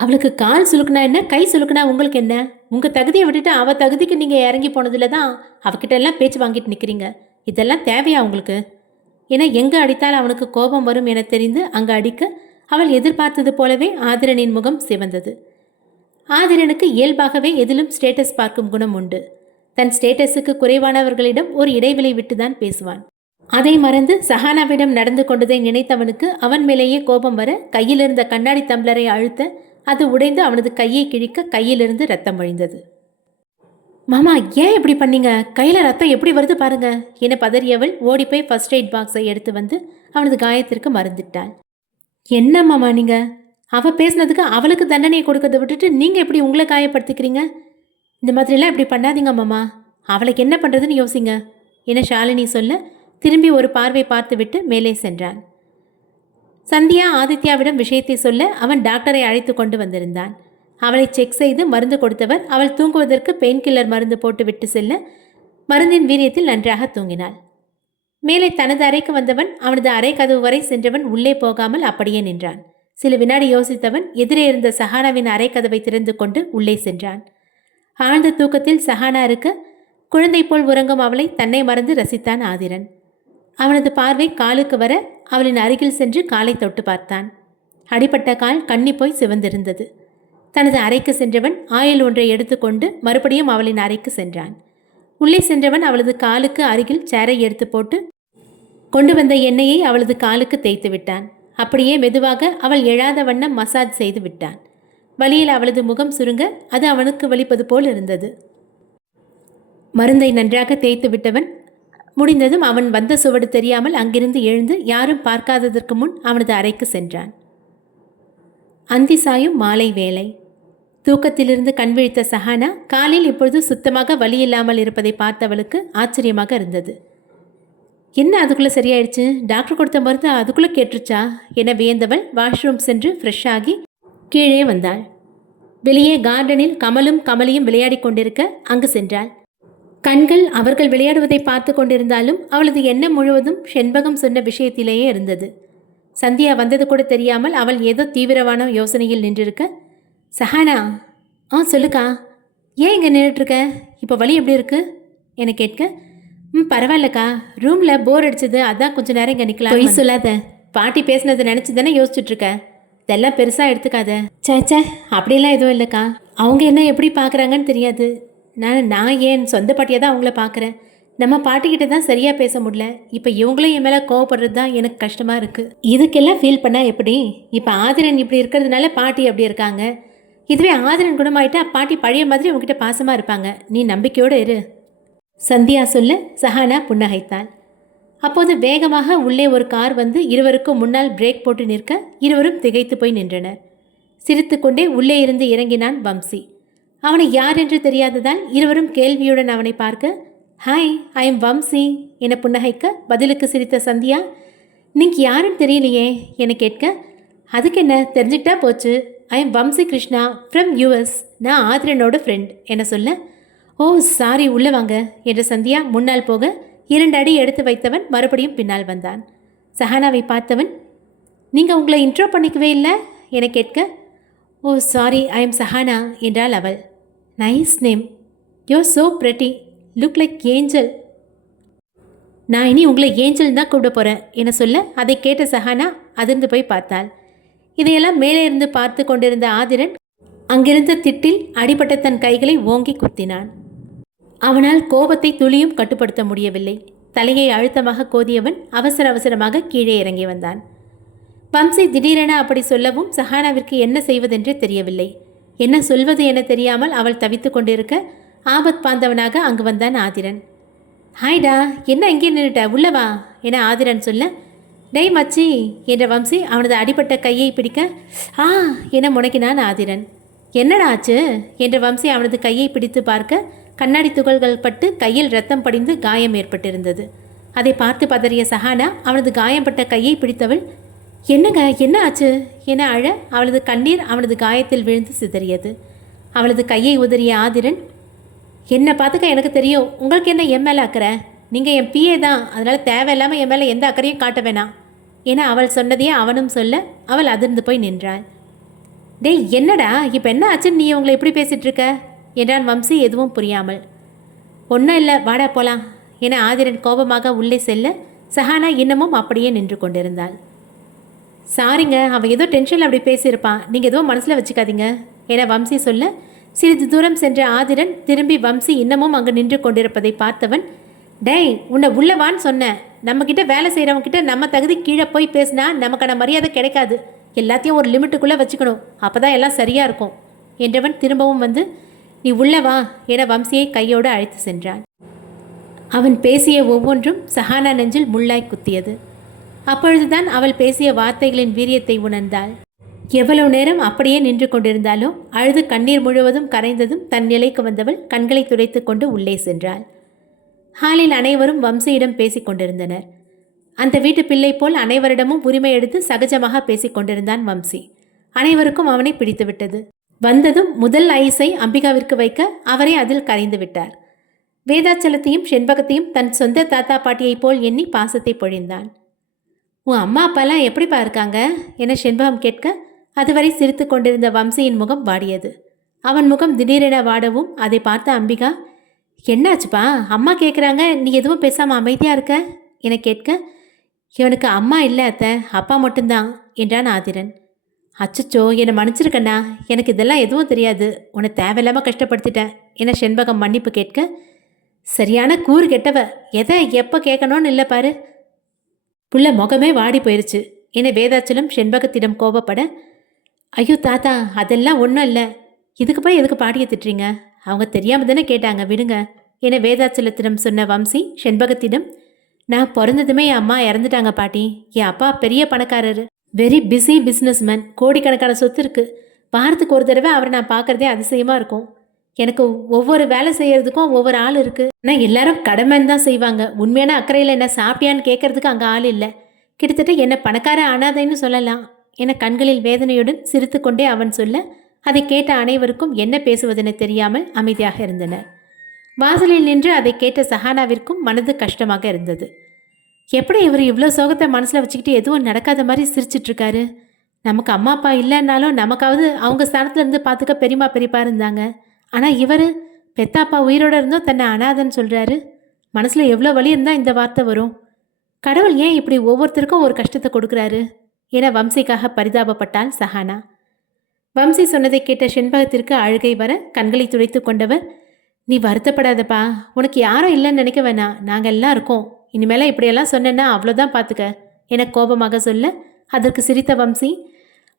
அவளுக்கு கால் சுலுக்குனா என்ன, கை சுலுக்குனா உங்களுக்கு என்ன, உங்கள் தகுதியை விட்டுட்டு அவள் தகுதிக்கு நீங்கள் இறங்கி போனதில் தான் அவகிட்ட எல்லாம் பேச்சு வாங்கிட்டு நிற்கிறீங்க, இதெல்லாம் தேவையா உங்களுக்கு என எங்கே அடித்தால் அவனுக்கு கோபம் வரும் என தெரிந்து அங்கே அடிக்க அவள் எதிர்பார்த்தது போலவே ஆதிரனின் முகம் சிவந்தது. ஆதிரனுக்கு இயல்பாகவே எதிலும் ஸ்டேட்டஸ் பார்க்கும் குணம் உண்டு. தன் ஸ்டேட்டஸுக்கு குறைவானவர்களிடம் ஒரு இடைவெளி விட்டுதான் பேசுவான். அதை மறந்து சஹானாவிடம் நடந்து கொண்டதை நினைத்தவனுக்கு அவன் மேலேயே கோபம் வர கையிலிருந்த கண்ணாடி தம்ளரை அழுத்த அது உடைந்து அவனது கையை கிழிக்க கையிலிருந்து ரத்தம் வழிந்தது. மாமா ஏன் இப்படி பண்ணீங்க, கையில் ரத்தம் எப்படி வருது பாருங்க என பதறியவள் ஓடிப்போய் ஃபர்ஸ்ட் எய்ட் பாக்ஸை எடுத்து வந்து அவனது காயத்திற்கு மருந்திட்டாள். என்ன மாமா நீங்க, அவள் பேசுனதுக்கு அவளுக்கு தண்டனையை கொடுக்கறத விட்டுட்டு நீங்கள் எப்படி உங்களை காயப்படுத்திக்கிறீங்க? இந்த மாதிரிலாம் இப்படி பண்ணாதீங்க மாமா, அவளுக்கு என்ன பண்ணுறதுன்னு யோசிங்க என ஷாலினி சொல்ல திரும்பி ஒரு பார்வை பார்த்துவிட்டு மேலே சென்றான். சந்தியா ஆதித்யாவிடம் விஷயத்தை சொல்ல அவன் டாக்டரை அழைத்து கொண்டு வந்திருந்தான். அவளை செக் செய்து மருந்து கொடுத்தவர் அவள் தூங்குவதற்கு பெயின் கில்லர் மருந்து போட்டு விட்டு செல்ல மருந்தின் வீரியத்தில் நன்றாக தூங்கினாள். மேலே தனது அறைக்கு வந்தவன் அவனது அறை கதவு வரை சென்றவன் உள்ளே போகாமல் அப்படியே நின்றான். சில வினாடி யோசித்தவன் எதிரே இருந்த சஹானாவின் அறை கதவை திறந்து கொண்டு உள்ளே சென்றான். ஆழ்ந்த தூக்கத்தில் சஹானா இருக்க குழந்தை போல் உறங்கும் அவளை தன்னை மறந்து ரசித்தான் ஆதிரன். அவனது பார்வை காலுக்கு வர அவளின் அருகில் சென்று காலை தொட்டு பார்த்தான். அடிபட்ட கால் கண்ணி போய் சிவந்திருந்தது. தனது அறைக்கு சென்றவன் ஆயில் ஒன்றை எடுத்துக்கொண்டு மறுபடியும் அவளின் அறைக்கு சென்றான். உள்ளே சென்றவன் அவளது காலுக்கு அருகில் சேரை எடுத்து போட்டு கொண்டு வந்த எண்ணெயை அவளது காலுக்கு தேய்த்து விட்டான். அப்படியே மெதுவாக அவள் எழாத வண்ணம் மசாஜ் செய்து விட்டான். வலியில் அவளது முகம் சுருங்க அது அவனுக்கு வலிப்பது போல் இருந்தது. மருந்தை நன்றாக தேய்த்து விட்டவன் முடிந்ததும் அவன் வந்த சுவடு தெரியாமல் அங்கிருந்து எழுந்து யாரும் பார்க்காததற்கு முன் அவனது அறைக்கு சென்றான். அந்தி சாயும் மாலை வேளை. தூக்கத்திலிருந்து கண் விழித்த சஹானா காலில் இப்பொழுது சுத்தமாக வலி இல்லாமல் இருப்பதை பார்த்தவளுக்கு ஆச்சரியமாக இருந்தது. என்ன அதுக்குள்ளே சரியாயிடுச்சு? டாக்டர் கொடுத்த மருந்து அதுக்குள்ளே கேட்டுருச்சா என வியந்தவள் வாஷ்ரூம் சென்று ஃப்ரெஷ் ஆகி கீழே வந்தாள். வெளியே கார்டனில் கமலும் கமலியும் விளையாடி கொண்டிருக்க அங்கு சென்றாள். கண்கள் அவர்கள் விளையாடுவதை பார்த்து கொண்டிருந்தாலும் அவளது எண்ணம் முழுவதும் செண்பகம் சொன்ன விஷயத்திலேயே இருந்தது. சந்தியா வந்தது கூட தெரியாமல் அவள் ஏதோ தீவிரமான யோசனையில் நின்றிருக்க, சஹானா, சொல்லுக்கா, ஏன் இங்கே நின்றுட்டுருக்க? இப்போ வலி எப்படி இருக்கு என கேட்க, பரவாயில்லக்கா, ரூமில் போர் அடிச்சது, அதான் கொஞ்சம் நேரம் இங்கே நிற்கலாம். பொய் சொல்லாத, பாட்டி பேசினதை நினச்சி தானே யோசிச்சுட்ருக்க, இதெல்லாம் பெருசாக எடுத்துக்காத. சே அப்படிலாம் எதுவும் இல்லைக்கா, அவங்க என்ன எப்படி பார்க்குறாங்கன்னு தெரியாது. நான் ஏன் சொந்த பாட்டியாக தான் அவங்கள பார்க்குறேன். நம்ம பாட்டிக்கிட்ட தான் சரியாக பேச முடியல. இப்போ இவங்களும் என் மேலே கோவப்படுறது தான் எனக்கு கஷ்டமாக இருக்குது. இதுக்கெல்லாம் ஃபீல் பண்ணால் எப்படி? இப்போ ஆதிரன் இப்படி இருக்கிறதுனால பாட்டி அப்படி இருக்காங்க. இதுவே ஆதிரன் குணமாயிட்டா பாட்டி பழைய மாதிரி உங்ககிட்ட பாசமாக இருப்பாங்க. நீ நம்பிக்கையோடு இரு. சந்தியா சொல்ல சஹானா புன்னகைத்தாள். அப்போது வேகமாக உள்ளே ஒரு கார் வந்து இருவருக்கும் முன்னால் பிரேக் போட்டு நிற்க இருவரும் திகைத்து போய் நின்றனர். சிரித்து கொண்டே உள்ளே இருந்து இறங்கினான் வம்சி. அவனை யார் என்று தெரியாததால் இருவரும் கேள்வியுடன் அவனை பார்க்க, ஹாய், ஐ எம் வம்சி என புன்னகைக்க பதிலுக்கு சிரித்த சந்தியா, நீங்கள் யாருன்னு தெரியலையே என கேட்க, அதுக்கு என்ன, தெரிஞ்சுக்கிட்டா போச்சு, I am Vamsi Krishna from US, நான் ஆதிரனோட ஃப்ரெண்ட் என சொல்ல, ஓ சாரி, உள்ளே வாங்க என்ற சந்தியா முன்னால் போக 2 அடி எடுத்து வைத்தவன் மறுபடியும் பின்னால் வந்தான். சஹானாவை பார்த்தவன், நீங்கள் உங்களை இன்ட்ரோ பண்ணிக்கவே இல்லை என கேட்க, ஓ சாரி, ஐ எம் சஹானா என்றாள் அவள். Nice name, you so pretty, look like angel. நான் இனி உங்களை ஏஞ்சல் தான் கூப்பிட போகிறேன் என சொல்ல அதை கேட்ட சஹானா அதிர்ந்து போய் பார்த்தாள். இதையெல்லாம் மேலே இருந்து பார்த்து கொண்டிருந்த ஆதிரன் அங்கிருந்த திட்டில் அடிபட்ட தன் கைகளை ஓங்கி குத்தினான். அவனால் கோபத்தை துளியும் கட்டுப்படுத்த முடியவில்லை. தலையை அழுத்தமாக கோதியவன் அவசர அவசரமாக கீழே இறங்கி வந்தான். வம்சி திடீரென அப்படி சொல்லவும் சஹானாவிற்கு என்ன செய்வதென்றே தெரியவில்லை. என்ன சொல்வது என தெரியாமல் அவள் தவித்து கொண்டிருக்க ஆபத் பாந்தவனாக அங்கு வந்தான் ஆதிரன். ஹாய்டா, என்ன எங்கே நின்றுட்ட, உள்ளவா என ஆதிரன் சொல்ல, டேய் மச்சி என்ற வம்சி அவனது அடிபட்ட கையை பிடிக்க, என முனக்கினான் ஆதிரன். என்னடா ஆச்சு என்ற வம்சி அவனது கையை பிடித்து பார்க்க கண்ணாடி துகள்கள் பட்டு கையில் ரத்தம் படிந்து காயம் ஏற்பட்டிருந்தது. அதை பார்த்து பதறிய சஹானா அவனது காயம்பட்ட கையை பிடித்தவள், என்னங்க என்ன ஆச்சு என அழ அவளது கண்ணீர் அவனது காயத்தில் விழுந்து சிதறியது. அவளது கையை உதறிய ஆதிரன், என்னை பார்த்துக்க எனக்கு தெரியும், உங்களுக்கு என்ன என் மேலே அக்கறை, நீங்கள் என் பிஏ தான், அதனால் தேவையில்லாமல் என் மேலே எந்த அக்கறையும் காட்ட வேணாம் என அவள் சொன்னதையே அவனும் சொல்ல அவள் அதிர்ந்து போய் நின்றாள். டேய் என்னடா, இப்போ என்ன ஆச்சுன்னு நீ உங்களை எப்படி பேசிகிட்டு இருக்க என்றான் வம்சி எதுவும் புரியாமல். ஒன்றும் இல்லை, வாடா போலாம் என ஆதிரன் கோபமாக உள்ளே செல்ல சஹானா இன்னமும் அப்படியே நின்று கொண்டிருந்தாள். சாரிங்க, அவன் ஏதோ டென்ஷனில் அப்படி பேசியிருப்பான், நீங்கள் எதுவும் மனசில் வச்சுக்காதீங்க என வம்சி சொல்ல சிறிது தூரம் சென்ற ஆதிரன் திரும்பி வம்சி இன்னமும் அங்கு நின்று கொண்டிருப்பதை பார்த்தவன், டேய் உன்னை உள்ளவான்னு சொன்னேன், நம்மக்கிட்ட வேலை செய்கிறவங்ககிட்ட நம்ம தகுதி கீழே போய் பேசினா நமக்கான மரியாதை கிடைக்காது, எல்லாத்தையும் ஒரு லிமிட்டுக்குள்ளே வச்சுக்கணும், அப்போ தான் எல்லாம் சரியாக இருக்கும் என்றவன் திரும்பவும் வந்து, நீ உள்ளவா என வம்சியை கையோடு அழைத்து சென்றான். அவன் பேசிய ஒவ்வொன்றும் சஹானா நெஞ்சில் முள்ளாய் குத்தியது. அப்பொழுதுதான் அவள் பேசிய வார்த்தைகளின் வீரியத்தை உணர்ந்தாள். எவ்வளவு நேரம் அப்படியே நின்று கொண்டிருந்தாலோ அழுது கண்ணீர் முழுவதும் கரைந்ததும் தன் நிலைக்கு வந்தவள் கண்களை துடைத்து கொண்டு உள்ளே சென்றாள். ஹாலில் அனைவரும் வம்சியிடம் பேசிக் கொண்டிருந்தனர். அந்த வீட்டு பிள்ளை போல் அனைவரிடமும் உரிமை எடுத்து சகஜமாக பேசிக் கொண்டிருந்தான் வம்சி. அனைவருக்கும் அவனை பிடித்துவிட்டது. வந்ததும் முதல் ஐஸை அம்பிகாவிற்கு வைக்க அவரை அதில் கரைந்து விட்டார். வேதாச்சலத்தையும் செண்பகத்தையும் தன் சொந்த தாத்தா பாட்டியைப் போல் எண்ணி பாசத்தை பொழிந்தான். உன் அம்மா அப்பாலாம் எப்படிப்பா இருக்காங்க என செண்பகம் கேட்க அதுவரை சிரித்து கொண்டிருந்த வம்சியின் முகம் வாடியது. அவன் முகம் திடீரென வாடவும் அதை பார்த்த அம்பிகா, என்னாச்சுப்பா, அம்மா கேட்குறாங்க, நீ எதுவும் பேசாமல் அமைதியாக இருக்க என கேட்க, இவனுக்கு அம்மா இல்லை அத்தை, அப்பா மட்டும்தான் என்றான் ஆதிரன். அச்சச்சோ, என்னை மன்னிச்சிருக்கண்ணா, எனக்கு இதெல்லாம் எதுவும் தெரியாது, உன்னை தேவையில்லாமல் கஷ்டப்படுத்திட்டேன் என செண்பகம் மன்னிப்பு கேட்க, சரியான கூறு கெட்டவ, எதை எப்போ கேட்கணும்னு இல்லை பாரு, புள்ள முகமே வாடி போயிருச்சு என வேதாச்சலம் செண்பகத்திடம் கோபப்பட, ஐயோ தாத்தா, அதெல்லாம் ஒன்றும் இல்லை, இதுக்கு போய் எதுக்கு பாட்டியை திட்டுறீங்க, அவங்க தெரியாமல் தானே கேட்டாங்க, விடுங்க என வேதாச்சலத்திடம் சொன்ன வம்சி செண்பகத்திடம், நான் பிறந்ததுமே என் அம்மா இறந்துட்டாங்க பாட்டி, என் அப்பா பெரிய பணக்காரர், வெரி பிஸி பிஸ்னஸ்மேன், கோடிக்கணக்கான சொத்து இருக்குது, வாரத்துக்கு ஒரு தடவை அவரை நான் பார்க்குறதே அதிசயமாக இருக்கும், எனக்கு ஒவ்வொரு வேலை செய்கிறதுக்கும் ஒவ்வொரு ஆள் இருக்குது, ஆனால் எல்லாரும் கடமைன்னு தான் செய்வாங்க, உண்மையான அக்கறையில் என்ன சாப்பிட்டியான்னு கேட்கறதுக்கு அங்கே ஆள் இல்லை, கிட்டத்தட்ட என்ன பணக்கார அனாதைன்னு சொல்லலாம் என கண்களில் வேதனையுடன் சிரித்து கொண்டே அவன் சொல்ல, அதை கேட்ட அனைவருக்கும் என்ன பேசுவதென தெரியாமல் அமைதியாக இருந்தனர். வாசலில் நின்று அதை கேட்ட சஹானாவிற்கும் மனது கஷ்டமாக இருந்தது. எப்படி இவர் இவ்வளோ சோகத்தை மனசில் வச்சுக்கிட்டு எதுவும் நடக்காத மாதிரி சிரிச்சிட்ருக்காரு, நமக்கு அம்மா அப்பா இல்லைன்னாலும் நமக்காவது அவங்க ஸ்தானத்துலேருந்து பார்த்துக்க பெரியம்மா பெரியப்பா இருந்தாங்க, ஆனால் இவர் பெத்தாப்பா உயிரோடு இருந்தோம் தன்னை அனாதன்னு சொல்கிறாரு, மனசில் எவ்வளோ வலி இருந்தால் இந்த வார்த்தை வரும், கடவுள் ஏன் இப்படி ஒவ்வொருத்தருக்கும் ஒரு கஷ்டத்தை கொடுக்குறாரு என வம்சிக்காக பரிதாபப்பட்டாள் சஹானா. வம்சி சொன்னதை கேட்ட செண்பகத்திற்கு அழுகை வர கண்களை துடைத்து கொண்டவர், நீ வருத்தப்படாதப்பா, உனக்கு யாரும் இல்லைன்னு நினைக்க வேணாம், நாங்கள் எல்லாம் இருக்கோம், இனிமேல இப்படியெல்லாம் சொன்னேன்னா அவ்வளோதான் பார்த்துக்க என கோபமாக சொல்ல, அதற்கு சிரித்த வம்சி,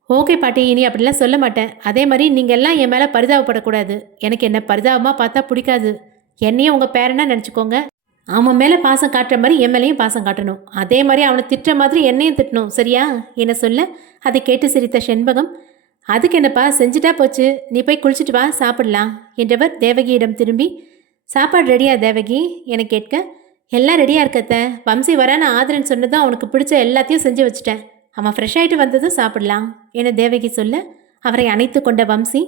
ஓகே பாட்டி, இனி அப்படிலாம் சொல்ல மாட்டேன், அதே மாதிரி நீங்கள் எல்லாம் என் மேலே பரிதாபப்படக்கூடாது, எனக்கு என்ன பரிதாபமாக பார்த்தா பிடிக்காது, என்னையும் உங்கள் பேரனா நினச்சிக்கோங்க, அவன் மேலே பாசம் காட்டுற மாதிரி என் மேலேயும் பாசம் காட்டணும், அதே மாதிரி அவனை திட்டுற மாதிரி என்னையும் திட்டணும், சரியா என சொல்ல, அதை கேட்டு சிரித்த செண்பகம், அதுக்கு என்னப்பா, செஞ்சுட்டா போச்சு, நீ போய் குளிச்சுட்டு வா, சாப்பிடலாம் என்றவர் தேவகியிடம் திரும்பி, சாப்பாடு ரெடியா தேவகி என கேட்க, எல்லாம் ரெடியாக இருக்கத்த, வம்சி வரான்னு ஆதரன் சொன்னதும் அவனுக்கு பிடிச்ச எல்லாத்தையும் செஞ்சு வச்சுட்டேன், அவன் ஃப்ரெஷ் ஆகிட்டு வந்ததும் சாப்பிடலாம் என தேவகி சொல்ல, அவரை அணைத்து கொண்ட வம்சி,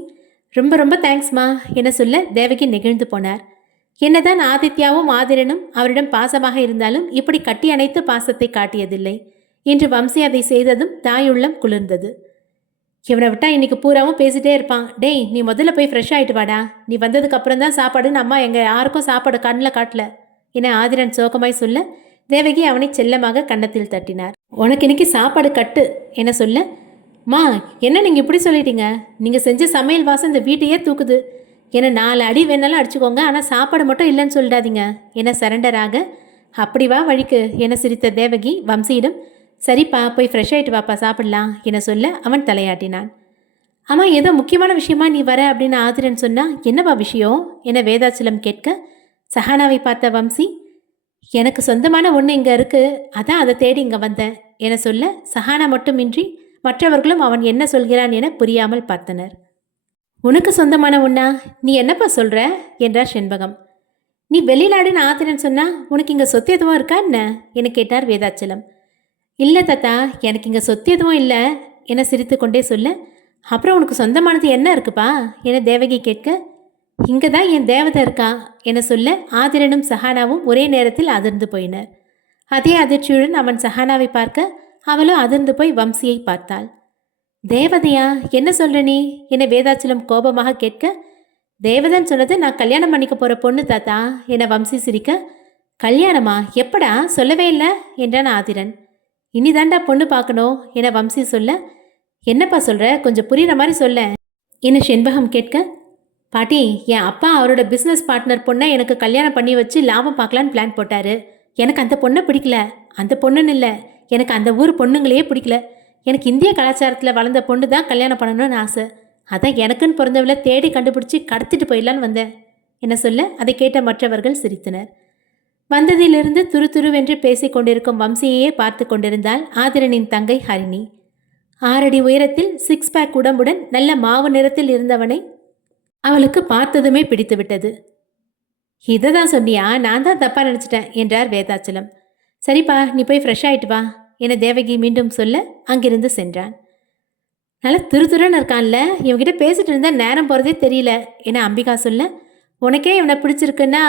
ரொம்ப ரொம்ப தேங்க்ஸ்மா என சொல்ல தேவகி நெகிழ்ந்து போனார். என்னதான் ஆதித்யாவும் ஆதிரனும் அவரிடம் பாசமாக இருந்தாலும் இப்படி கட்டி அணைத்து பாசத்தை காட்டியதில்லை. இன்று வம்சி அதை செய்ததும் தாயுள்ளம் குளிர்ந்தது. இவனை விட்டா இன்னைக்கு பூராவும் பேசிட்டே இருப்பான், டேய் நீ முதல்ல போய் ஃப்ரெஷ் ஆகிட்டு வாடா, நீ வந்ததுக்கு அப்புறம் தான் சாப்பாடுன்னு அம்மா எங்கள் யாருக்கும் சாப்பாடு கண்ணில் காட்டல என ஆதிரன் சோகமாய் சொல்ல, தேவகி அவனை செல்லமாக கன்னத்தில் தட்டினார். உனக்கு இன்னைக்கு சாப்பாடு கட்டு என சொல்ல, மா என்ன நீங்கள் இப்படி சொல்லிட்டீங்க, நீங்கள் செஞ்ச சமையல் வாசம் இந்த வீட்டையே தூக்குது, என 4 அடி வேணாலும் அடிச்சுக்கோங்க, ஆனால் சாப்பாடு மட்டும் இல்லைன்னு சொல்லிடாதீங்க என சரண்டராக, அப்படி வா வழிக்கு என சிரித்த தேவகி வம்சியிடம், சரிப்பா போய் ஃப்ரெஷ் ஆகிட்டு வாப்பா சாப்பிடலாம் என சொல்ல அவன் தலையாட்டினான். ஆமாம், ஏதோ முக்கியமான விஷயமா நீ வர அப்படின்னு ஆதிரன் சொன்னா, என்னவா விஷயம் என வேதாச்சலம் கேட்க, சஹானாவை பார்த்த வம்சி, எனக்கு சொந்தமான ஒன்று இங்கே இருக்குது, அதான் அதை தேடி இங்கே வந்தேன் என சொல்ல, சஹானா மட்டுமின்றி மற்றவர்களும் அவன் என்ன சொல்கிறான் என புரியாமல் பார்த்தனர். உனக்கு சொந்தமான ஒன்றா, நீ என்னப்பா சொல்கிற என்றார் செண்பகம். நீ வெளிநாடுன்னு ஆதிரன் சொன்னா, உனக்கு இங்கே சொத்து எதுவும் இருக்கா என்ன என கேட்டார் வேதாச்சலம். இல்லை தாத்தா, எனக்கு இங்கே சொத்து எதுவும் இல்லை என சிரித்து கொண்டே சொல்ல, அப்புறம் உனக்கு சொந்தமானது என்ன இருக்குப்பா என தேவகி கேட்க, இங்கே தான் என் தேவதை இருக்கா என சொல்ல, ஆதிரனும் சஹானாவும் ஒரே நேரத்தில் அதிர்ந்து போயினர். அதே அதிர்ச்சியுடன் அவன் சஹானாவை பார்க்க, அவளும் அதிர்ந்து போய் வம்சியை பார்த்தாள். தேவதையா, என்ன சொல்ற நீ என வேதாச்சலம் கோபமாக கேட்க, தேவதன் சொன்னது நான் கல்யாணம் பண்ணிக்க போகிற பொண்ணு தாத்தா என வம்சி சிரிக்க, கல்யாணமா, எப்படா, சொல்லவே இல்லை என்றான் ஆதிரன். இனிதாண்டா பொண்ணு பார்க்கணும் என வம்சி சொல்ல, என்னப்பா சொல்கிற, கொஞ்சம் புரிகிற மாதிரி சொல்ல என செண்பகம் கேட்க, பாட்டி என் அப்பா அவரோட பிஸ்னஸ் பார்ட்னர் பொண்ணை எனக்கு கல்யாணம் பண்ணி வச்சு லாபம் பார்க்கலான்னு பிளான் போட்டார், எனக்கு அந்த பொண்ணை பிடிக்கல, அந்த பொண்ணுன்னு இல்லை, எனக்கு அந்த ஊர் பொண்ணுங்களையே பிடிக்கல, எனக்கு இந்திய கலாச்சாரத்தில் வளர்ந்த பொண்ணு தான் கல்யாணம் பண்ணணும்னு ஆசை, அதான் எனக்குன்னு பிறந்தவளை தேடி கண்டுபிடிச்சி கடத்திட்டு போயிடலான்னு வந்தேன் என சொல்ல, அதை கேட்ட மற்றவர்கள் சிரித்தனர். வந்ததிலிருந்து துரு துருவென்று பேசிக் கொண்டிருக்கும் வம்சியையே பார்த்து கொண்டிருந்தாள் ஆதிரனின் தங்கை ஹரிணி. 6 அடி உயரத்தில் 6 பேக் உடம்புடன் நல்ல மாவு நிறத்தில் இருந்தவனை அவளுக்கு பார்த்ததுமே பிடித்து விட்டது. இதை தான் சொன்னியா? நான் தான் தப்பா நினைச்சிட்டேன் என்றார் வேதாச்சலம். சரிப்பா, நீ போய் ஃப்ரெஷ் ஆயிட்டு வா என தேவகி மீண்டும் சொல்ல அங்கிருந்து சென்றான். நல்லா துருதுருன்னு இருக்கான்ல, இவங்கிட்ட பேசிட்டு இருந்தா நேரம் போகிறதே தெரியல என அம்பிகா சொல்ல, உனக்கே இவனை பிடிச்சிருக்குன்னா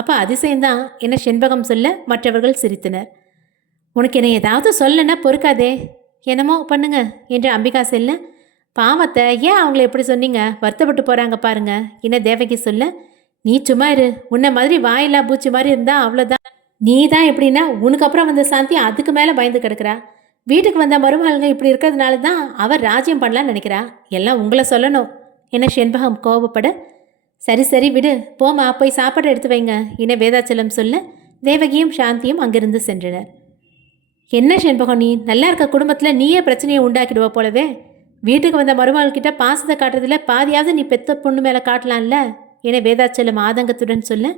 அப்போ அதிசயம்தான் என செண்பகம் சொல்ல மற்றவர்கள் சிரித்தனர். உனக்கு என்னை ஏதாவது சொல்லனா பொறுக்காதே, என்னமோ பண்ணுங்க என்று அம்பிகா செல்ல, பாவத்தை ஏன் அவங்கள எப்படி சொன்னீங்க, வருத்தப்பட்டு போகிறாங்க பாருங்க என தேவகி சொல்ல, நீ சும்மா இரு, உன்னை மாதிரி வாயில்லா பூச்சி மாதிரி இருந்தா அவ்வளோதான். நீ தான் எப்படின்னா உனக்கு அப்புறம் வந்த சாந்தி அதுக்கு மேலே பயந்து கிடக்குறா. வீட்டுக்கு வந்த மருமகளுங்க இப்படி இருக்கிறதுனால தான் அவர் ராஜ்யம் பண்ணலான்னு நினைக்கிறா. எல்லாம் உங்களை சொல்லணும் என செண்பகம் கோபப்பட, சரி சரி விடு, போமா போய் சாப்பாடு எடுத்து வைங்க என வேதாச்சலம் சொல்ல தேவகியும் சாந்தியும் அங்கிருந்து சென்றனர். என்ன செண்பகம், நீ நல்லா இருக்க குடும்பத்தில் நீயே பிரச்சனையை உண்டாக்கிடுவ போலவே. வீட்டுக்கு வந்த மருமகள்கிட்ட பாசத்தை காட்டுறதுல பாதியாவது நீ பெத்த பொண்ணு மேலே காட்டலாம்ல என வேதாச்சலம் ஆதங்கத்துடன் சொல்ல,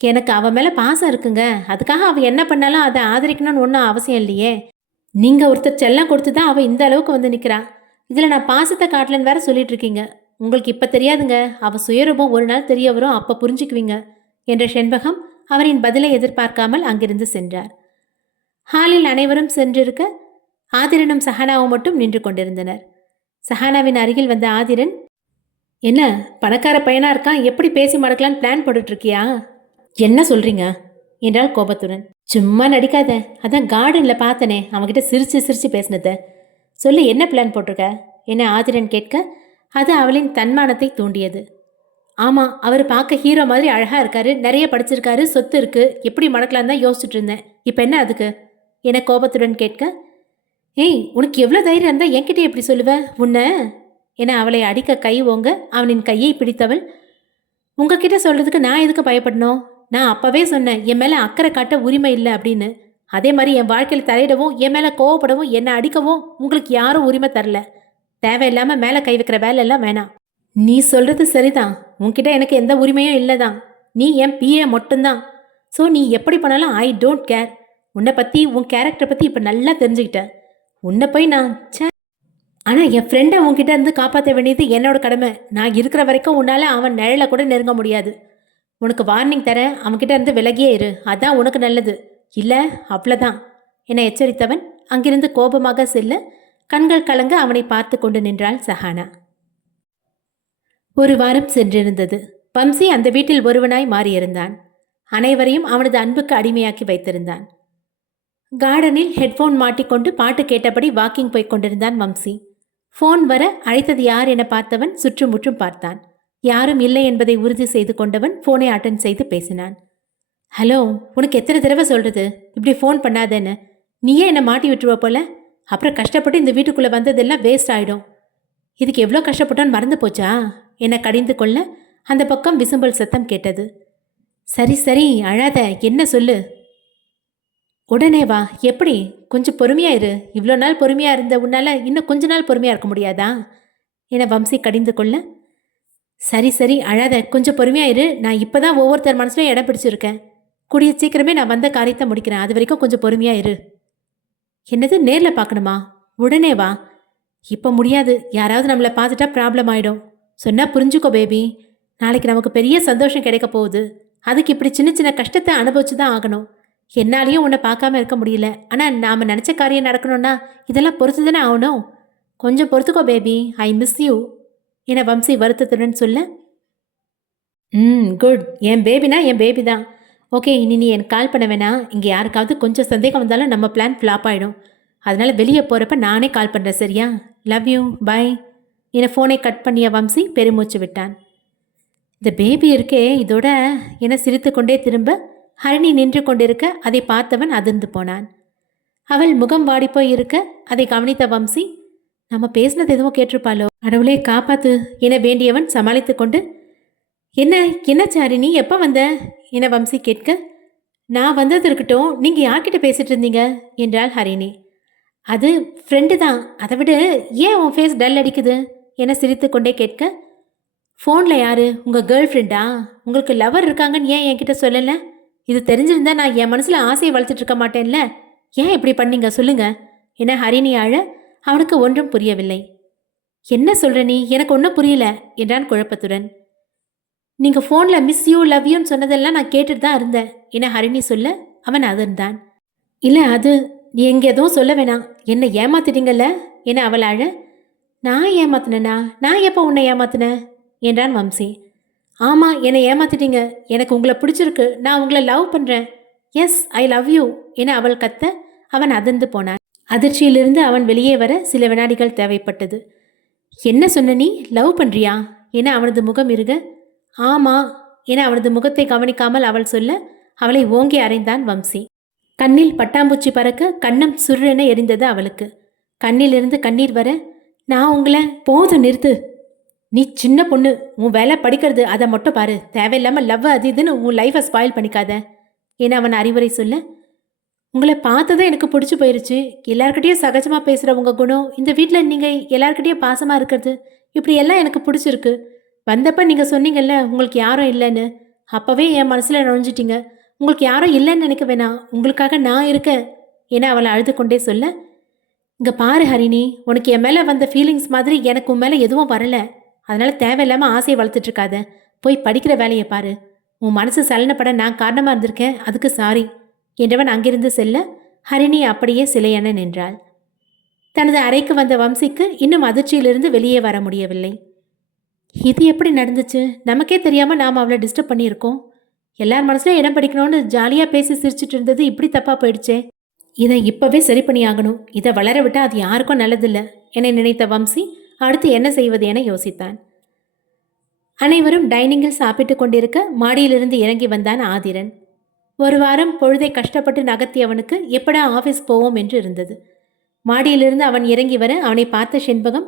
எனக்கு அவன் மேலே பாசம் இருக்குங்க, அதுக்காக அவள் என்ன பண்ணாலும் அதை ஆதரிக்கணும்னு ஒன்றும் அவசியம் இல்லையே. நீங்கள் ஒருத்தர் செல்லம் கொடுத்து தான் அவள் இந்த அளவுக்கு வந்து நிற்கிறா. இதில் நான் பாசத்தை காட்டலன்னு வேற சொல்லிட்டு இருக்கீங்க. உங்களுக்கு இப்போ தெரியாதுங்க, அவள் சுயரூபம் ஒரு நாள் தெரிய வரும், அப்போ புரிஞ்சுக்குவீங்க என்ற செண்பகம் அவரின் பதிலை எதிர்பார்க்காமல் அங்கிருந்து சென்றார். ஹாலில் அனைவரும் சென்றிருக்க ஆதிரனும் சஹானாவும் மட்டும் நின்று கொண்டிருந்தனர். சஹானாவின் அருகில் வந்த ஆதிரன், என்ன பணக்கார பையனா இருக்கான், எப்படி பேசி மடக்கலான்னு பிளான் போட்டுட்ருக்கியா? என்ன சொல்கிறீங்க என்றால் கோபத்துடன். சும்மா நடிக்காத, அதான் கார்டனில் பார்த்தனே அவன்கிட்ட சிரித்து சிரித்து பேசினத சொல்லி என்ன பிளான் போட்டிருக்க என்ன ஆதிரன் கேட்க, அது அவளின் தன்மானத்தை தூண்டியது. ஆமாம், அவர் பார்க்க ஹீரோ மாதிரி அழகாக இருக்காரு, நிறைய படிச்சிருக்காரு, சொத்து இருக்குது, எப்படி மடக்கலாம் தான் யோசிச்சுட்டு இருந்தேன். இப்போ என்ன அதுக்கு என கோபத்துடன் கேட்க, ஏய் உனக்கு எவ்வளோ தைரியம் இருந்தால் என்கிட்ட எப்படி சொல்லுவ உன்னை என அவளை அடிக்க கை ஓங்க அவனின் கையை பிடித்தவள், உங்ககிட்ட சொல்கிறதுக்கு நான் எதுக்கு பயப்படணும்? நான் அப்போவே சொன்னேன் என் மேலே அக்கறை காட்ட உரிமை இல்லை அப்படின்னு. அதே மாதிரி என் வாழ்க்கையில் தலையிடவும் என் மேலே கோவப்படவும் என்னை அடிக்கவும் உங்களுக்கு யாரும் உரிமை தரல. தேவையில்லாமல் மேலே கை வைக்கிற வேலையெல்லாம் வேணாம். நீ சொல்கிறது சரிதான், உன்கிட்ட எனக்கு எந்த உரிமையும் இல்லை தான். நீ என் பிஏ மட்டும்தான். ஸோ நீ எப்படி பண்ணாலும் ஐ டோன்ட் கேர். உன்னை பற்றி உன் கேரக்டரை பற்றி இப்போ நல்லா தெரிஞ்சுக்கிட்டேன். உன்னை போய் நான் ஆனால் என் ஃப்ரெண்டை உன்கிட்ட இருந்து காப்பாற்ற வேண்டியது என்னோட கடமை. நான் இருக்கிற வரைக்கும் உன்னால் அவன் நிழலை கூட நெருங்க முடியாது. உனக்கு வார்னிங் தர, அவன்கிட்ட இருந்து விலகியே இரு, அதான் உனக்கு நல்லது. இல்லை அவ்வளோதான் என எச்சரித்தவன் அங்கிருந்து கோபமாக செல்ல கண்கள் கலங்க அவனை பார்த்து கொண்டு நின்றாள் சஹானா. ஒரு வாரம் சென்றிருந்தது. வம்சி அந்த வீட்டில் ஒருவனாய் மாறியிருந்தான். அனைவரையும் அவனது அன்புக்கு அடிமையாக்கி வைத்திருந்தான். கார்டனில் ஹெட்ஃபோன் மாட்டிக்கொண்டு பாட்டு கேட்டபடி வாக்கிங் போய்க் கொண்டிருந்தான் வம்சி. ஃபோன் வர அழைத்தது யார் என பார்த்தவன் சுற்றுமுற்றும் பார்த்தான். யாரும் இல்லை என்பதை உறுதி செய்து கொண்டவன் ஃபோனை அட்டன் செய்து பேசினான். ஹலோ, உனக்கு எத்தனை தடவை சொல்கிறது இப்படி ஃபோன் பண்ணாதேன்னு? நீயே என்னை மாட்டி விட்டுருவ போல. அப்புறம் கஷ்டப்பட்டு இந்த வீட்டுக்குள்ளே வந்ததெல்லாம் வேஸ்ட் ஆகிடும். இதுக்கு எவ்வளோ கஷ்டப்பட்டான்னு மறந்து போச்சா என்னை கடிந்து கொள்ள அந்த பக்கம் விசும்பல் சத்தம் கேட்டது. சரி சரி அழாத, என்ன சொல்லு. உடனே வா. எப்படி? கொஞ்சம் பொறுமையா இரு. இவ்வளோ நாள் பொறுமையாக இருந்த உன்னால் இன்னும் கொஞ்ச நாள் பொறுமையாக இருக்க முடியாதா என வம்சி கடிந்து கொள்ள, சரி சரி அழாத, கொஞ்சம் பொறுமையாக இரு. நான் இப்போ தான் ஒவ்வொருத்தர் மனசுலையும் இடம் பிடிச்சிருக்கேன். கூடிய சீக்கிரமே நான் வந்த காரியத்தை முடிக்கிறேன். அது வரைக்கும் கொஞ்சம் பொறுமையாக இரு. என்னது, நேரில் பார்க்கணுமா? உடனே வா. இப்போ முடியாது, யாராவது நம்மளை பார்த்துட்டா ப்ராப்ளம் ஆகிடும். சொன்னால் புரிஞ்சுக்கோ பேபி. நாளைக்கு நமக்கு பெரிய சந்தோஷம் கிடைக்க போகுது. அதுக்கு இப்படி சின்ன சின்ன கஷ்டத்தை அனுபவிச்சு தான் ஆகணும். என்னாலையும் உன்னை பார்க்காம இருக்க முடியல. ஆனால் நாம் நினச்ச காரியம் நடக்கணும்னா இதெல்லாம் பொறுத்து தானே ஆகணும். கொஞ்சம் பொறுத்துக்கோ பேபி, ஐ மிஸ் யூ என வம்சி வருத்தத்துடன் சொல்ல, குட், என் பேபினா என் பேபி தான். ஓகே, இனி நீ எனக்கு கால் பண்ண வேணாம். இங்கே யாருக்காவது கொஞ்சம் சந்தேகம் வந்தாலும் நம்ம பிளான் ஃப்ளாப் ஆகிடும். அதனால் வெளியே போகிறப்ப நானே கால் பண்ணுறேன், சரியா? லவ் யூ, பை என ஃபோனை கட் பண்ணிய வம்சி பெருமூச்சு விட்டான். இந்த பேபி இருக்கே இதோட என சிரித்து கொண்டே திரும்ப ஹரிணி நின்று கொண்டிருக்க அதை பார்த்தவன் அதிர்ந்து போனான். அவள் முகம் வாடிப்போய் இருக்க அதை கவனித்த வம்சி, நம்ம பேசினது எதுவும் கேட்டிருப்பாளோ, கடவுளே காப்பாத்து என வேண்டியவன் சமாளித்து கொண்டு, என்ன ஹரிணி, எப்போ வந்த என வம்சி கேட்க, நான் வந்தது இருக்கட்டும், நீங்கள் யார்கிட்ட பேசிட்டு இருந்தீங்க என்றாள் ஹரிணி. அது ஃப்ரெண்டு தான். அதை விட ஏன் உன் ஃபேஸ் டல் அடிக்குது என சிரித்து கொண்டே கேட்க, ஃபோனில் யார், உங்கள் கேர்ள் ஃப்ரெண்டா? உங்களுக்கு லவர் இருக்காங்கன்னு ஏன் என்கிட்ட சொல்லலை? இது தெரிஞ்சிருந்தா நான் என் மனசில் ஆசையை வளர்த்துட்டு இருக்க மாட்டேன்ல. ஏன் இப்படி பண்ணீங்க சொல்லுங்க என ஹரிணி ஆழ அவனுக்கு ஒன்றும் புரியவில்லை. என்ன சொல்ற நீ? எனக்கு ஒன்றும் புரியல என்றான் குழப்பத்துடன். நீங்க ஃபோன்ல மிஸ் யூ லவ் யூன்னு சொன்னதெல்லாம் நான் கேட்டுட்டு தான் இருந்தேன் என ஹரிணி சொல்ல அவன் அதிர்ந்தான். இல்ல அது நீ எங்க எதுவும் சொல்ல வேணாம், என்னை ஏமாத்திட்டீங்கல்ல என அவள் அழ. நான் ஏமாத்தினா? நான் எப்போ உன்னை ஏமாத்தினேன் என்றான் வம்சி. ஆமா, என்னை ஏமாத்திட்டீங்க. எனக்கு உங்களை பிடிச்சிருக்கு, நான் உங்களை லவ் பண்றேன். எஸ், ஐ லவ் யூ என அவள் கத்த அவன் அதிர்ந்து போனான். அதிர்ச்சியிலிருந்து அவன் வெளியே வர சில வினாடிகள் தேவைப்பட்டது. என்ன சொன்ன நீ? லவ் பண்றியா என அவனது முகம் இருக. ஆமா என அவனது முகத்தை கவனிக்காமல் அவள் சொல்ல அவளை ஓங்கி அறைந்தான் வம்சி. கண்ணில் பட்டாம்பூச்சி பறக்க கன்னம் சுருரென எரிந்தது அவளுக்கு. கண்ணிலிருந்து கண்ணீர் வர, நான் உங்களை போதும் நிறுத்து. நீ சின்ன பொண்ணு, உன் வேலை படிக்கிறது, அதை மட்டும் பாரு. தேவையில்லாமல் லவ் அது இதுன்னு உன் லைஃபை ஸ்பாயில் பண்ணிக்காத என அவன் அறிவுரை சொல்ல, உங்களை பார்த்ததான் எனக்கு பிடிச்சி போயிருச்சு. எல்லார்கிட்டையும் சகஜமாக பேசுகிற உங்கள் குணம், இந்த வீட்டில் நீங்கள் எல்லார்கிட்டையும் பாசமாக இருக்கிறது, இப்படி எல்லாம் எனக்கு பிடிச்சிருக்கு. வந்தப்ப நீங்கள் சொன்னீங்கல்ல உங்களுக்கு யாரும் இல்லைன்னு, அப்போவே என் மனசில் நுழைஞ்சிட்டீங்க. உங்களுக்கு யாரும் இல்லைன்னு நினைக்க வேணாம், உங்களுக்காக நான் இருக்கேன் என அவளை அழுது கொண்டே சொல்ல, இங்கே பாரு ஹரிணி, உனக்கு என் மேலே வந்த ஃபீலிங்ஸ் மாதிரி எனக்கு உன் மேலே எதுவும் வரலை. அதனால் தேவையில்லாமல் ஆசையை வளர்த்துட்ருக்காத. போய் படிக்கிற வேலையை பாரு. உன் மனசு சலனப்பட நான் காரணமாக இருந்திருக்கேன், அதுக்கு சாரி என்றவன் அங்கிருந்து செல்ல ஹரிணி அப்படியே சிலையென நின்றாள். தனது அறைக்கு வந்த வம்சிக்கு இன்னும் அதிர்ச்சியிலிருந்து வெளியே வர முடியவில்லை. இது எப்படி நடந்துச்சு? நமக்கே தெரியாமல் நாம் அவளை டிஸ்டர்ப் பண்ணியிருக்கோம். எல்லார் மனசுலையும் இடம் படிக்கணும்னு ஜாலியாக பேசி சிரிச்சிட்டு இருந்தது இப்படி தப்பாக போயிடுச்சே. இதை இப்போவே சரி பண்ணி ஆகணும். இதை வளர விட்டால் அது யாருக்கும் நல்லதில்லை என நினைத்த வம்சி அடுத்து என்ன செய்வது என யோசித்தான். அனைவரும் டைனிங்கில் சாப்பிட்டு கொண்டிருக்க மாடியிலிருந்து இறங்கி வந்தான் ஆதிரன். ஒரு வாரம் பொழுதை கஷ்டப்பட்டு நகர்த்தியவனுக்கு எப்படா ஆஃபீஸ் போவோம் என்று இருந்தது. மாடியிலிருந்து அவன் இறங்கி வர அவனை பார்த்த செண்பகம்,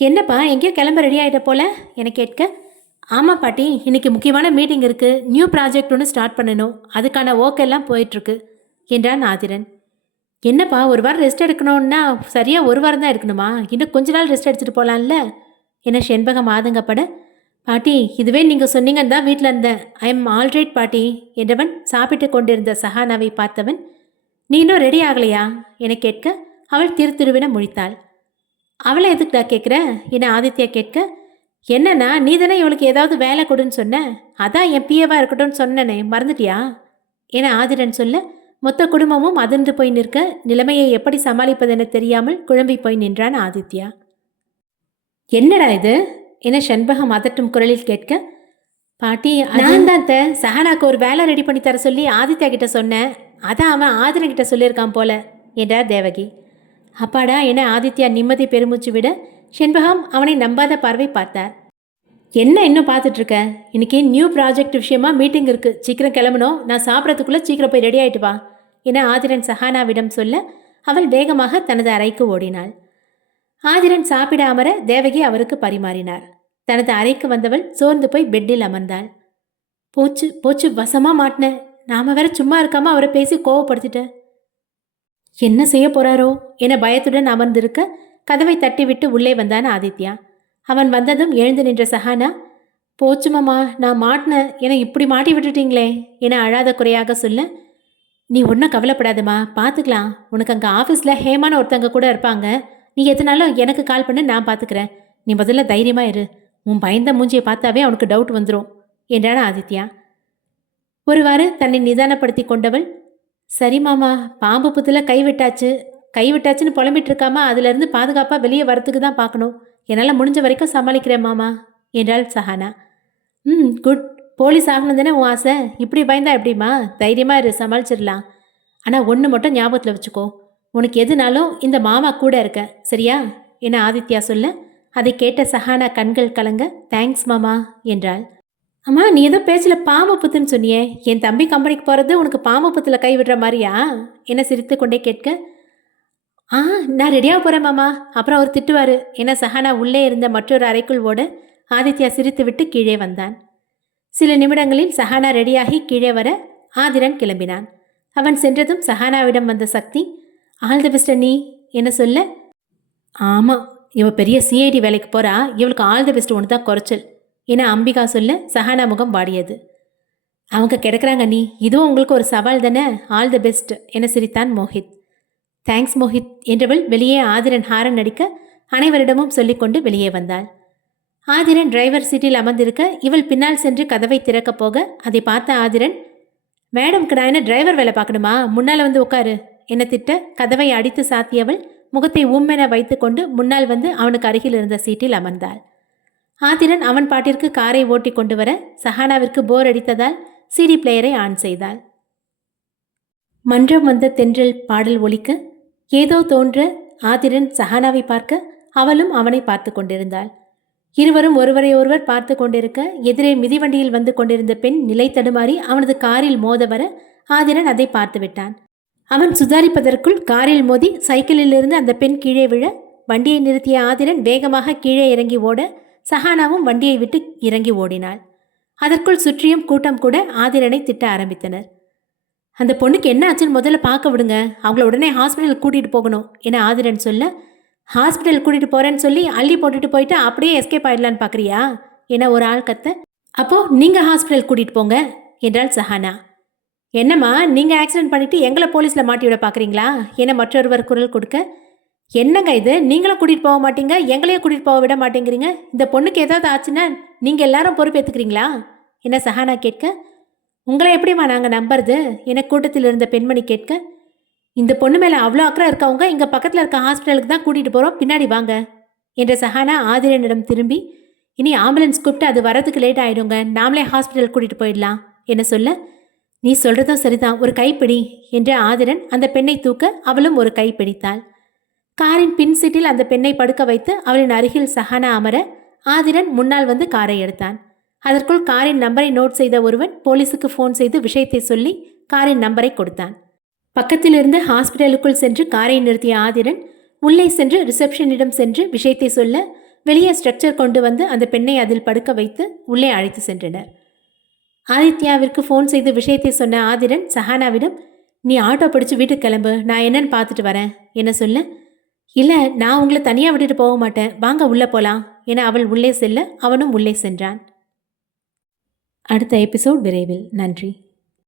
என்னப்பா எங்கேயோ கிளம்ப ரெடி ஆகிட்ட போல என கேட்க, ஆமாம் பாட்டி, இன்னைக்கு முக்கியமான மீட்டிங் இருக்குது, நியூ ப்ராஜெக்ட் ஒன்று ஸ்டார்ட் பண்ணணும், அதுக்கான ஒர்க் எல்லாம் போயிட்டுருக்கு என்றான் ஆதிரன். என்னப்பா ஒரு வாரம் ரெஸ்ட் எடுக்கணும்னா சரியாக ஒரு வாரம் தான் எடுக்கணுமா? இன்னும் கொஞ்ச நாள் ரெஸ்ட் எடுத்துகிட்டு போகலான்ல என செண்பகம் ஆதங்கப்பட, பாட்டி இதுவே நீங்கள் சொன்னீங்கன்னு தான் வீட்டில் இருந்தேன், ஐ எம் ஆல்ரைட் பாட்டி என்றவன் சாப்பிட்டு கொண்டிருந்த சஹானாவை பார்த்தவன், நீ இன்னும் ரெடி ஆகலையா என கேட்க அவள் திருத்திருவின முழித்தாள். அவளை எதுக்குடா கேட்குற என ஆதித்யா கேட்க, என்னன்னா நீ தானே இவளுக்கு ஏதாவது வேலை கொடுன்னு சொன்ன, அதான் என் பிஏவாக இருக்கட்டும்னு சொன்னனே, மறந்துட்டியா என ஆதிரன் சொல்ல, மொத்த குடும்பமும் அதிர்ந்து போய் நிற்க நிலைமையை எப்படி சமாளிப்பதென தெரியாமல் குழம்பி போய் நின்றான் ஆதித்யா. என்னடா இது என செண்பகம் அதட்டும் குரலில் கேட்க, பாட்டி நான் தான் சஹானாக்கு ஒரு வேலை ரெடி பண்ணி தர சொல்லி ஆதித்யா கிட்ட சொன்னேன், அதான் அவன் ஆதிரன் கிட்ட சொல்லியிருக்கான் போல என்றார் தேவகி. அப்பாடா என ஆதித்யா நிம்மதி பெருமூச்சு விட செண்பகம் அவனை நம்பாத பார்வை பார்த்தார். என்ன இன்னும் பார்த்துட்ருக்க? இன்னைக்கு நியூ ப்ராஜெக்ட் விஷயமா மீட்டிங் இருக்குது, சீக்கிரம் கிளம்பணும், நான் சாப்பிட்றதுக்குள்ளே சீக்கிரம் போய் ரெடி ஆகிட்டு வா என ஆதிரன் சஹானாவிடம் சொல்ல அவள் வேகமாக தனது அறைக்கு ஓடினாள். ஆதிரன் சாப்பிட அமர தேவகி அவருக்கு பரிமாறினார். தனது அறைக்கு வந்தவள் சோர்ந்து போய் பெட்டில் அமர்ந்தாள். போச்சு போச்சு, வசமாக மாட்டினேன், நாம வேற சும்மா இருக்காமல் அவரை பேசி கோவப்படுத்திட்டேன். என்ன செய்ய போறாரோ என பயத்துடன் அமர்ந்திருக்க கதவை தட்டிவிட்டு உள்ளே வந்தான் ஆதித்யா. அவன் வந்ததும் எழுந்து நின்ற சஹானா, போச்சு மாமா, நான் மாட்டினேன், என இப்படி மாட்டி விட்டுட்டீங்களே என அழாத குறையாக சொல்ல, நீ ஒன்றும் கவலைப்படாதம்மா, பார்த்துக்கலாம், உனக்கு அங்கே ஆஃபீஸில் ஹேமான ஒருத்தங்க கூட இருப்பாங்க, நீ எதுனாலும் எனக்கு கால் பண்ணு, நான் பார்த்துக்கிறேன், நீ முதல்ல தைரியமாக இரு, உன் பயந்த மூஞ்சியை பார்த்தாவே அவனுக்கு டவுட் வந்துடும் என்றான் ஆதித்யா. ஒருவாறு தன்னை நிதானப்படுத்தி கொண்டவள், சரி மாமா, பாம்பு புத்தில் கைவிட்டாச்சுன்னு புலம்பிட்டு இருக்காம அதுலேருந்து பாதுகாப்பாக வெளியே வரத்துக்கு தான் பார்க்கணும், என்னால் முடிஞ்ச வரைக்கும் சமாளிக்கிறேன் மாமா என்றாள் சஹானா. குட், போலீஸ் ஆகணும் தானே உன் ஆசை, இப்படி பயந்தா எப்படிமா, தைரியமாக இரு, சமாளிச்சிடலாம். ஆனால் ஒன்று மட்டும் ஞாபகத்தில் வச்சுக்கோ, உனக்கு எதுனாலும் இந்த மாமா கூட இருக்க, சரியா என ஆதித்யா சொல்ல அதை கேட்ட சஹானா கண்கள் கலங்க, தேங்க்ஸ் மாமா என்றாள். அம்மா, நீ ஏதோ பேச்சில் பாம்பு புத்துன்னு சொன்னியே, என் தம்பி கம்பெனிக்கு போகிறது உனக்கு பாம்பு புத்தில் கை விடுற மாதிரியா என சிரித்து கொண்டே கேட்க, நான் ரெடியாக போகிறேன் மாமா, அப்புறம் அவர் திட்டுவார் என சஹானா உள்ளே இருந்த மற்றொரு அறைக்குள் ஓட ஆதித்யா சிரித்து விட்டு கீழே வந்தான். சில நிமிடங்களில் சஹானா ரெடியாகி கீழே வர ஆதிரன் கிளம்பினான். அவன் சென்றதும் சஹானாவிடம் வந்த சக்தி, ஆல் தி பெஸ்ட் நீ என சொல்ல, ஆமாம், இவ பெரிய சிஐடி வேலைக்கு போகிறா, இவளுக்கு ஆல் தி பெஸ்ட் ஒன்று தான் குறைச்சல் என அம்பிகா சொல்ல சஹானா முகம் வாடியது. அவங்க கிடக்கிறாங்க நீ, இதுவும் உங்களுக்கு ஒரு சவால் தானே, ஆல் தி பெஸ்ட் என சிரித்தான் மோஹித். தேங்க்ஸ் மோஹித் என்றவள் வெளியே ஆதிரன் ஹாரன் அடிக்க அனைவரிடமும் சொல்லிக்கொண்டு வெளியே வந்தாள். ஆதிரன் டிரைவர் சீட்டில் அமர்ந்திருக்க இவள் பின்னால் சென்று கதவை திறக்கப் போக அதை பார்த்த ஆதிரன், மேடம்க்கு நான் என்ன டிரைவர் வேலை பார்க்கணுமா, முன்னால் வந்து உட்காரு என திட்ட கதவை அடித்து சாத்தியவள் முகத்தை உம்மென வைத்துக்கொண்டு முன்னால் வந்து அவனுக்கு அருகில் இருந்த சீட்டில் அமர்ந்தாள். ஆதிரன் அவன் பாட்டிற்கு காரை ஓட்டி கொண்டு வர சஹானாவிற்கு போர் அடித்ததால் சிடி பிளேயரை ஆன் செய்தாள். மன்றம் வந்த தென்றல் பாடல் ஒலிக்க ஏதோ தோன்ற ஆதிரன் சஹானாவை பார்க்க அவளும் அவனை பார்த்து கொண்டிருந்தாள். இருவரும் ஒருவரை ஒருவர் பார்த்து கொண்டிருக்க எதிரே மிதிவண்டியில் வந்து கொண்டிருந்த பெண் நிலை தடுமாறி அவனது காரில் மோத வர ஆதிரன் அதை பார்த்து விட்டான். அவன் சுதாரிப்பதற்குள் காரில் மோதி சைக்கிளிலிருந்து அந்த பெண் கீழே விழ வண்டியை நிறுத்திய ஆதிரன் வேகமாக கீழே இறங்கி ஓட சஹானாவும் வண்டியை விட்டு இறங்கி ஓடினாள். அதற்குள் சுற்றியும் கூட்டம் கூட ஆதிரனை திட்ட ஆரம்பித்தனர். அந்த பொண்ணுக்கு என்ன ஆச்சுன்னு முதல்ல பார்க்க விடுங்க, அவங்கள உடனே ஹாஸ்பிட்டலுக்கு கூட்டிகிட்டு போகணும் என ஆதிரன் சொல்ல, ஹாஸ்பிட்டல் கூட்டிகிட்டு போகிறேன்னு சொல்லி அள்ளி போட்டுட்டு போயிட்டு அப்படியே எஸ்கேப் ஆயிடலான்னு பார்க்குறியா என ஒரு ஆள் கத்த, அப்போது நீங்கள் ஹாஸ்பிட்டல் கூட்டிகிட்டு போங்க என்றாள் சஹானா. என்னம்மா நீங்கள் ஆக்சிடென்ட் பண்ணிவிட்டு எங்களை போலீஸில் மாட்டி விட பார்க்குறீங்களா என மற்றொருவர் குரல் கொடுக்க, என்னங்க இது, நீங்களும் கூட்டிகிட்டு போக மாட்டீங்க, எங்களையும் கூட்டிகிட்டு போக விட மாட்டேங்கிறீங்க, இந்த பொண்ணுக்கு ஏதாவது ஆச்சுன்னா நீங்கள் எல்லாரும் பொறுப்பேற்றுக்கிறீங்களா என சஹானா கேட்க, உங்களை எப்படிம்மா நாங்கள் நம்புறது என கூட்டத்தில் இருந்த பெண்மணி கேட்க, இந்த பொண்ணு மேலே அவ்வளோ அக்கறை இருக்கவங்க இங்கே பக்கத்தில் இருக்க ஹாஸ்பிட்டலுக்கு தான் கூட்டிகிட்டு போகிறோம், பின்னாடி வாங்க என்ற சஹானா ஆதிரனிடம் திரும்பி, இனி ஆம்புலன்ஸ் கூப்பிட்டு அது வரதுக்கு லேட் ஆகிடுங்க, நாமளே ஹாஸ்பிட்டல் கூட்டிகிட்டு போயிடலாம் என சொல்ல, நீ சொல்கிறதும் சரிதான், ஒரு கைப்பிடி என்ற ஆதிரன் அந்த பெண்ணை தூக்க அவளும் ஒரு கை பிடித்தாள். காரின் பின் சீட்டில் அந்த பெண்ணை படுக்க வைத்து அவளின் அருகில் சஹானா அமர ஆதிரன் முன்னால் வந்து காரை எடுத்தான். அதற்குள் காரின் நம்பரை நோட் செய்த ஒருவன் போலீஸுக்கு ஃபோன் செய்து விஷயத்தை சொல்லி காரின் நம்பரை கொடுத்தான். பக்கத்திலிருந்து ஹாஸ்பிட்டலுக்குள் சென்று காரை நிறுத்திய ஆதிரன் உள்ளே சென்று ரிசப்ஷனிடம் சென்று விஷயத்தை சொல்ல வெளியே ஸ்ட்ரக்சர் கொண்டு வந்து அந்த பெண்ணை அதில் படுக்க வைத்து உள்ளே அழைத்து சென்றனர். ஆதித்யாவிற்கு ஃபோன் செய்து விஷயத்தை சொன்ன ஆதிரன் சஹானாவிடம், நீ ஆட்டோ பிடிச்சு வீட்டுக்கு கிளம்பு, நான் என்னன்னு பார்த்துட்டு வரேன் என சொல்ல, இல்லை நான் உங்களை தனியாக விட்டுட்டு போக மாட்டேன், வாங்க உள்ளே போகலாம் என அவள் உள்ளே செல்ல அவனும் உள்ளே சென்றான். அடுத்த எபிசோட் விரைவில். நன்றி.